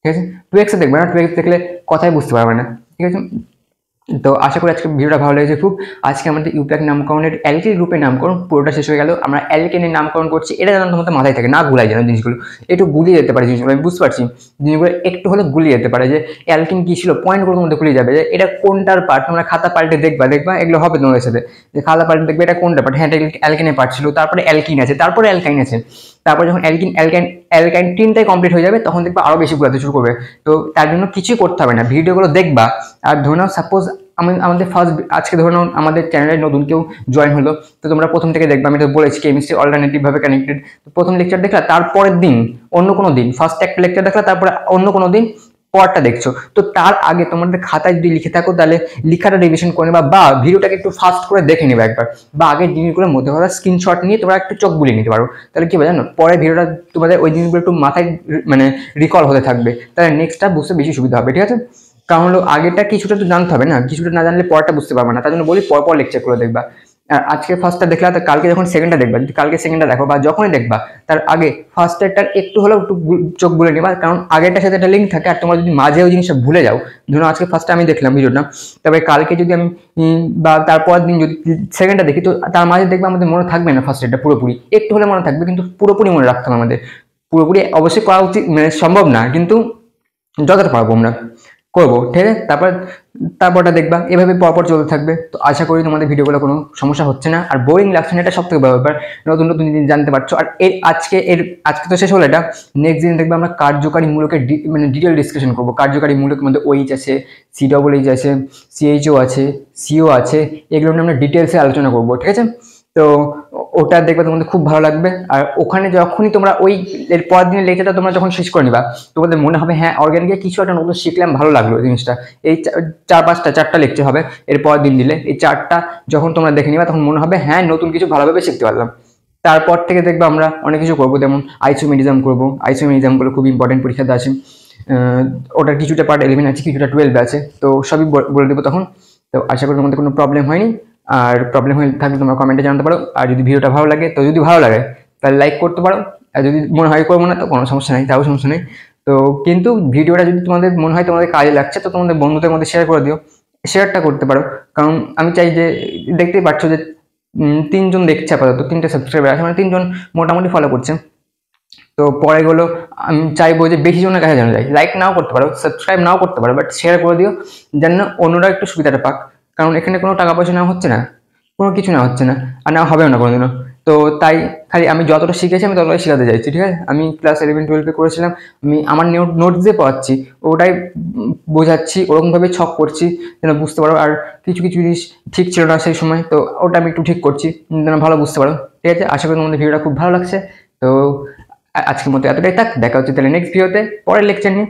ঠিক আছে, 2x দেখবে না, 2x দেখলে কথাই বুঝতে পারবে না। ঠিক আছে, তো আশা করি আজকে ভিডিওটা ভালো লেগেছে খুব। আজকে আমাদের ইউপ্যাক নামকরণের অ্যালকিল গ্রুপের নামকরণ পুরোটা শেষ হয়ে গেল। আমরা অ্যালকেনের নামকরণ করছি, এটা যেন তোমাদের মাথায় থাকে, না গুলাই যেন জিনিসগুলো, একটু গুলিয়ে যেতে পারে জিনিসগুলো। আমি বুঝতে পারছি জিনিসগুলো একটু হলে গুলিয়ে যেতে পারে, যে অ্যালকিন কী ছিল পয়েন্টগুলোর মধ্যে গুলিয়ে যাবে, যে এটা কোনটার পার্ট। তোমরা খাতা পাল্টে দেখবা এগুলো হবে তোমাদের সাথে, যে খাতা পাল্টে দেখবে এটা কোনটা পার্ট, হ্যাঁ এটা অ্যালকিনের পার্ট ছিল, তারপরে অ্যালকিন আছে, তারপরে অ্যালকাইন আছে, তারপরে যখন অ্যালকাইন তিনটাই কমপ্লিট হয়ে যাবে তখন দেখবা আরও বেশি গুলাতে শুরু করবে। তো তার জন্য কিছুই করতে হবে না, ভিডিওগুলো দেখবা। আর ধরে নাও সাপোজ আমাদের ফার্স্ট আজকে ধরে নাও আমাদের চ্যানেলে নতুন কেউ জয়েন হলো, তো তোমরা প্রথম থেকে দেখবা। আমি তো বলেছি কেমিস্ট্রি অল্টারনেটিভভাবে কানেক্টেড। তো প্রথম লেকচার দেখলা, তারপরের দিন অন্য কোনো দিন ফার্স্ট একটা লেকচার দেখলা, তারপরে অন্য কোনো দিন পরটা দেখছো। তো তার আগে তোমাদের খাতায় যদি লিখে থাকো তাহলে লিখাটা রিভিশন করে নেবা, বা ভিডিওটাকে একটু ফাস্ট করে দেখে নেবে একবার, বা আগের জিনিসগুলোর মধ্যে হওয়া স্ক্রিনশট নিয়ে তোমরা একটু চোখ বুলিয়ে নিতে পারো। তাহলে কি হবে জানো, পরে ভিডিওটা তোমাদের ওই জিনিসগুলো একটু মাথায় মানে রিকল হতে থাকবে, তাহলে নেক্সটটা বুঝতে বেশি সুবিধা হবে। ঠিক আছে, কারণ হলো আগেটা কিছুটা তো জানতে হবে না, কিছুটা না জানলে পরটা বুঝতে পারবে না। তার জন্য বলি পর লেকচার করে দেখবা। আর আজকে ফার্স্টটা দেখলা, তো কালকে যখন সেকেন্ডটা দেখবা, যদি কালকে সেকেন্ডটা দেখো বা যখনই দেখবা, তার আগে ফার্স্টেরটার একটু হলেও একটু চোখ বুলে নেবা, কারণ আগেরটার সাথে একটা লিঙ্ক থাকে। আর তোমরা যদি মাঝে ওই জিনিসটা ভুলে যাও, ধরুন আজকে ফার্স্টটা আমি দেখলাম ভিডিওটা, তবে কালকে যদি আমি বা তারপর দিন যদি সেকেন্ডটা দেখি, তো তার মাঝে দেখবে আমাদের মনে থাকবে না ফার্স্টেরটা পুরোপুরি, একটু হলে মনে থাকবে, কিন্তু পুরোপুরি মনে রাখতে হবে আমাদের। পুরোপুরি অবশ্যই করা উচিত, মানে সম্ভব না, কিন্তু যতটা পারবো আমরা করবো। ঠিক আছে, তারপরটা দেখবা, এভাবে পরপর চলতে থাকবে। তো আশা করি তোমাদের ভিডিওগুলো কোনো সমস্যা হচ্ছে না, আর বোরিং লাগছে না, এটা সব থেকে বড় ব্যাপার। নতুন নতুন জিনিস জানতে পারছো। আর আজকে তো শেষ হলো এটা, নেক্সট দিন দেখবে আমরা কার্যকারী মূলকের মানে ডিটেল ডিসকাশন করবো। কার্যকারী মূলকের মধ্যে OH আছে, COOH আছে, CHO আছে, CO আছে, এগুলো নিয়ে আমরা ডিটেলসে আলোচনা করবো। ঠিক আছে, তো ওটা দেখবে তোমাদের খুব ভালো লাগবে। আর ওখানে যখনই তোমরা ওই এর পরের দিনের লেকচারটা তোমরা যখন শেষ করে নিবা, তোমাদের মনে হবে হ্যাঁ অর্গানিকে কিছু একটা নতুন শিখলাম, ভালো লাগলো জিনিসটা। এই চারটা লেকচার হবে এর পরের দিন দিলে, এই চারটা যখন তোমরা দেখে নিবা তখন মনে হবে হ্যাঁ নতুন কিছু ভালোভাবে শিখতে পারলাম। তারপর থেকে দেখবে আমরা অনেক কিছু করবো, যেমন আইসোমেরিজম করবো। আইসোমেরিজমগুলো খুব ইম্পর্টেন্ট, পরীক্ষাতে আছে। ওটার কিছুটা পার্ট 11 আছে, কিছুটা 12 আছে, তো সবই বলে দেবো তখন। তো আশা করি তোমাদের কোনো প্রবলেম হয়নি। আর প্রবলেম হয়ে থাকলে তোমরা কমেন্টে জানাতে পারো। আর যদি ভিডিওটা ভালো লাগে, তো যদি ভালো লাগে তাহলে লাইক করতে পারো। আর যদি মনে হয় করবো না, তো কোনো সমস্যা নেই, তাও সমস্যা নেই। তো কিন্তু ভিডিওটা যদি তোমাদের মনে হয় তোমাদের কাজে লাগছে, তো তোমাদের বন্ধুদের মধ্যে শেয়ার করে দিও, শেয়ারটা করতে পারো। কারণ আমি চাই যে, দেখতেই পাচ্ছ যে 3 জন দেখছে আপাতত, 3টে সাবস্ক্রাইবার আছে, মানে 3 জন মোটামুটি ফলো করছে। তো পরে গুলো আমি চাইবো যে বেশি জনের কাছে জানা যায়। লাইক নাও করতে পারো, সাবস্ক্রাইব নাও করতে পারো, বাট শেয়ার করে দিও, যেন অন্যরা একটু সুবিধাটা পাক। কারণ এখানে কোনো টাকা পয়সা নেওয়া হচ্ছে না, কোনো কিছু নেওয়া হচ্ছে না, আর নেওয়া হবেও না কোনোদিনও। তো তাই খালি আমি যতটা শিখেছি আমি ততটাই শেখাতে চাইছি। ঠিক আছে, আমি ক্লাস 11-12 করেছিলাম, আমি আমার নোটস দিয়ে পড়াচ্ছি, ওটাই বোঝাচ্ছি, ওরকমভাবে ছক করছি যেন বুঝতে পারো। আর কিছু কিছু জিনিস ঠিক ছিল না সেই সময়, তো ওটা আমি একটু ঠিক করছি যেন ভালো বুঝতে পারো। ঠিক আছে, আশা করি তোমাদের ভিডিওটা খুব ভালো লাগছে। তো আজকের মতো এতটাই থাক, দেখা হচ্ছে তাহলে নেক্সট ভিডিওতে পরের লেকচার নিয়ে।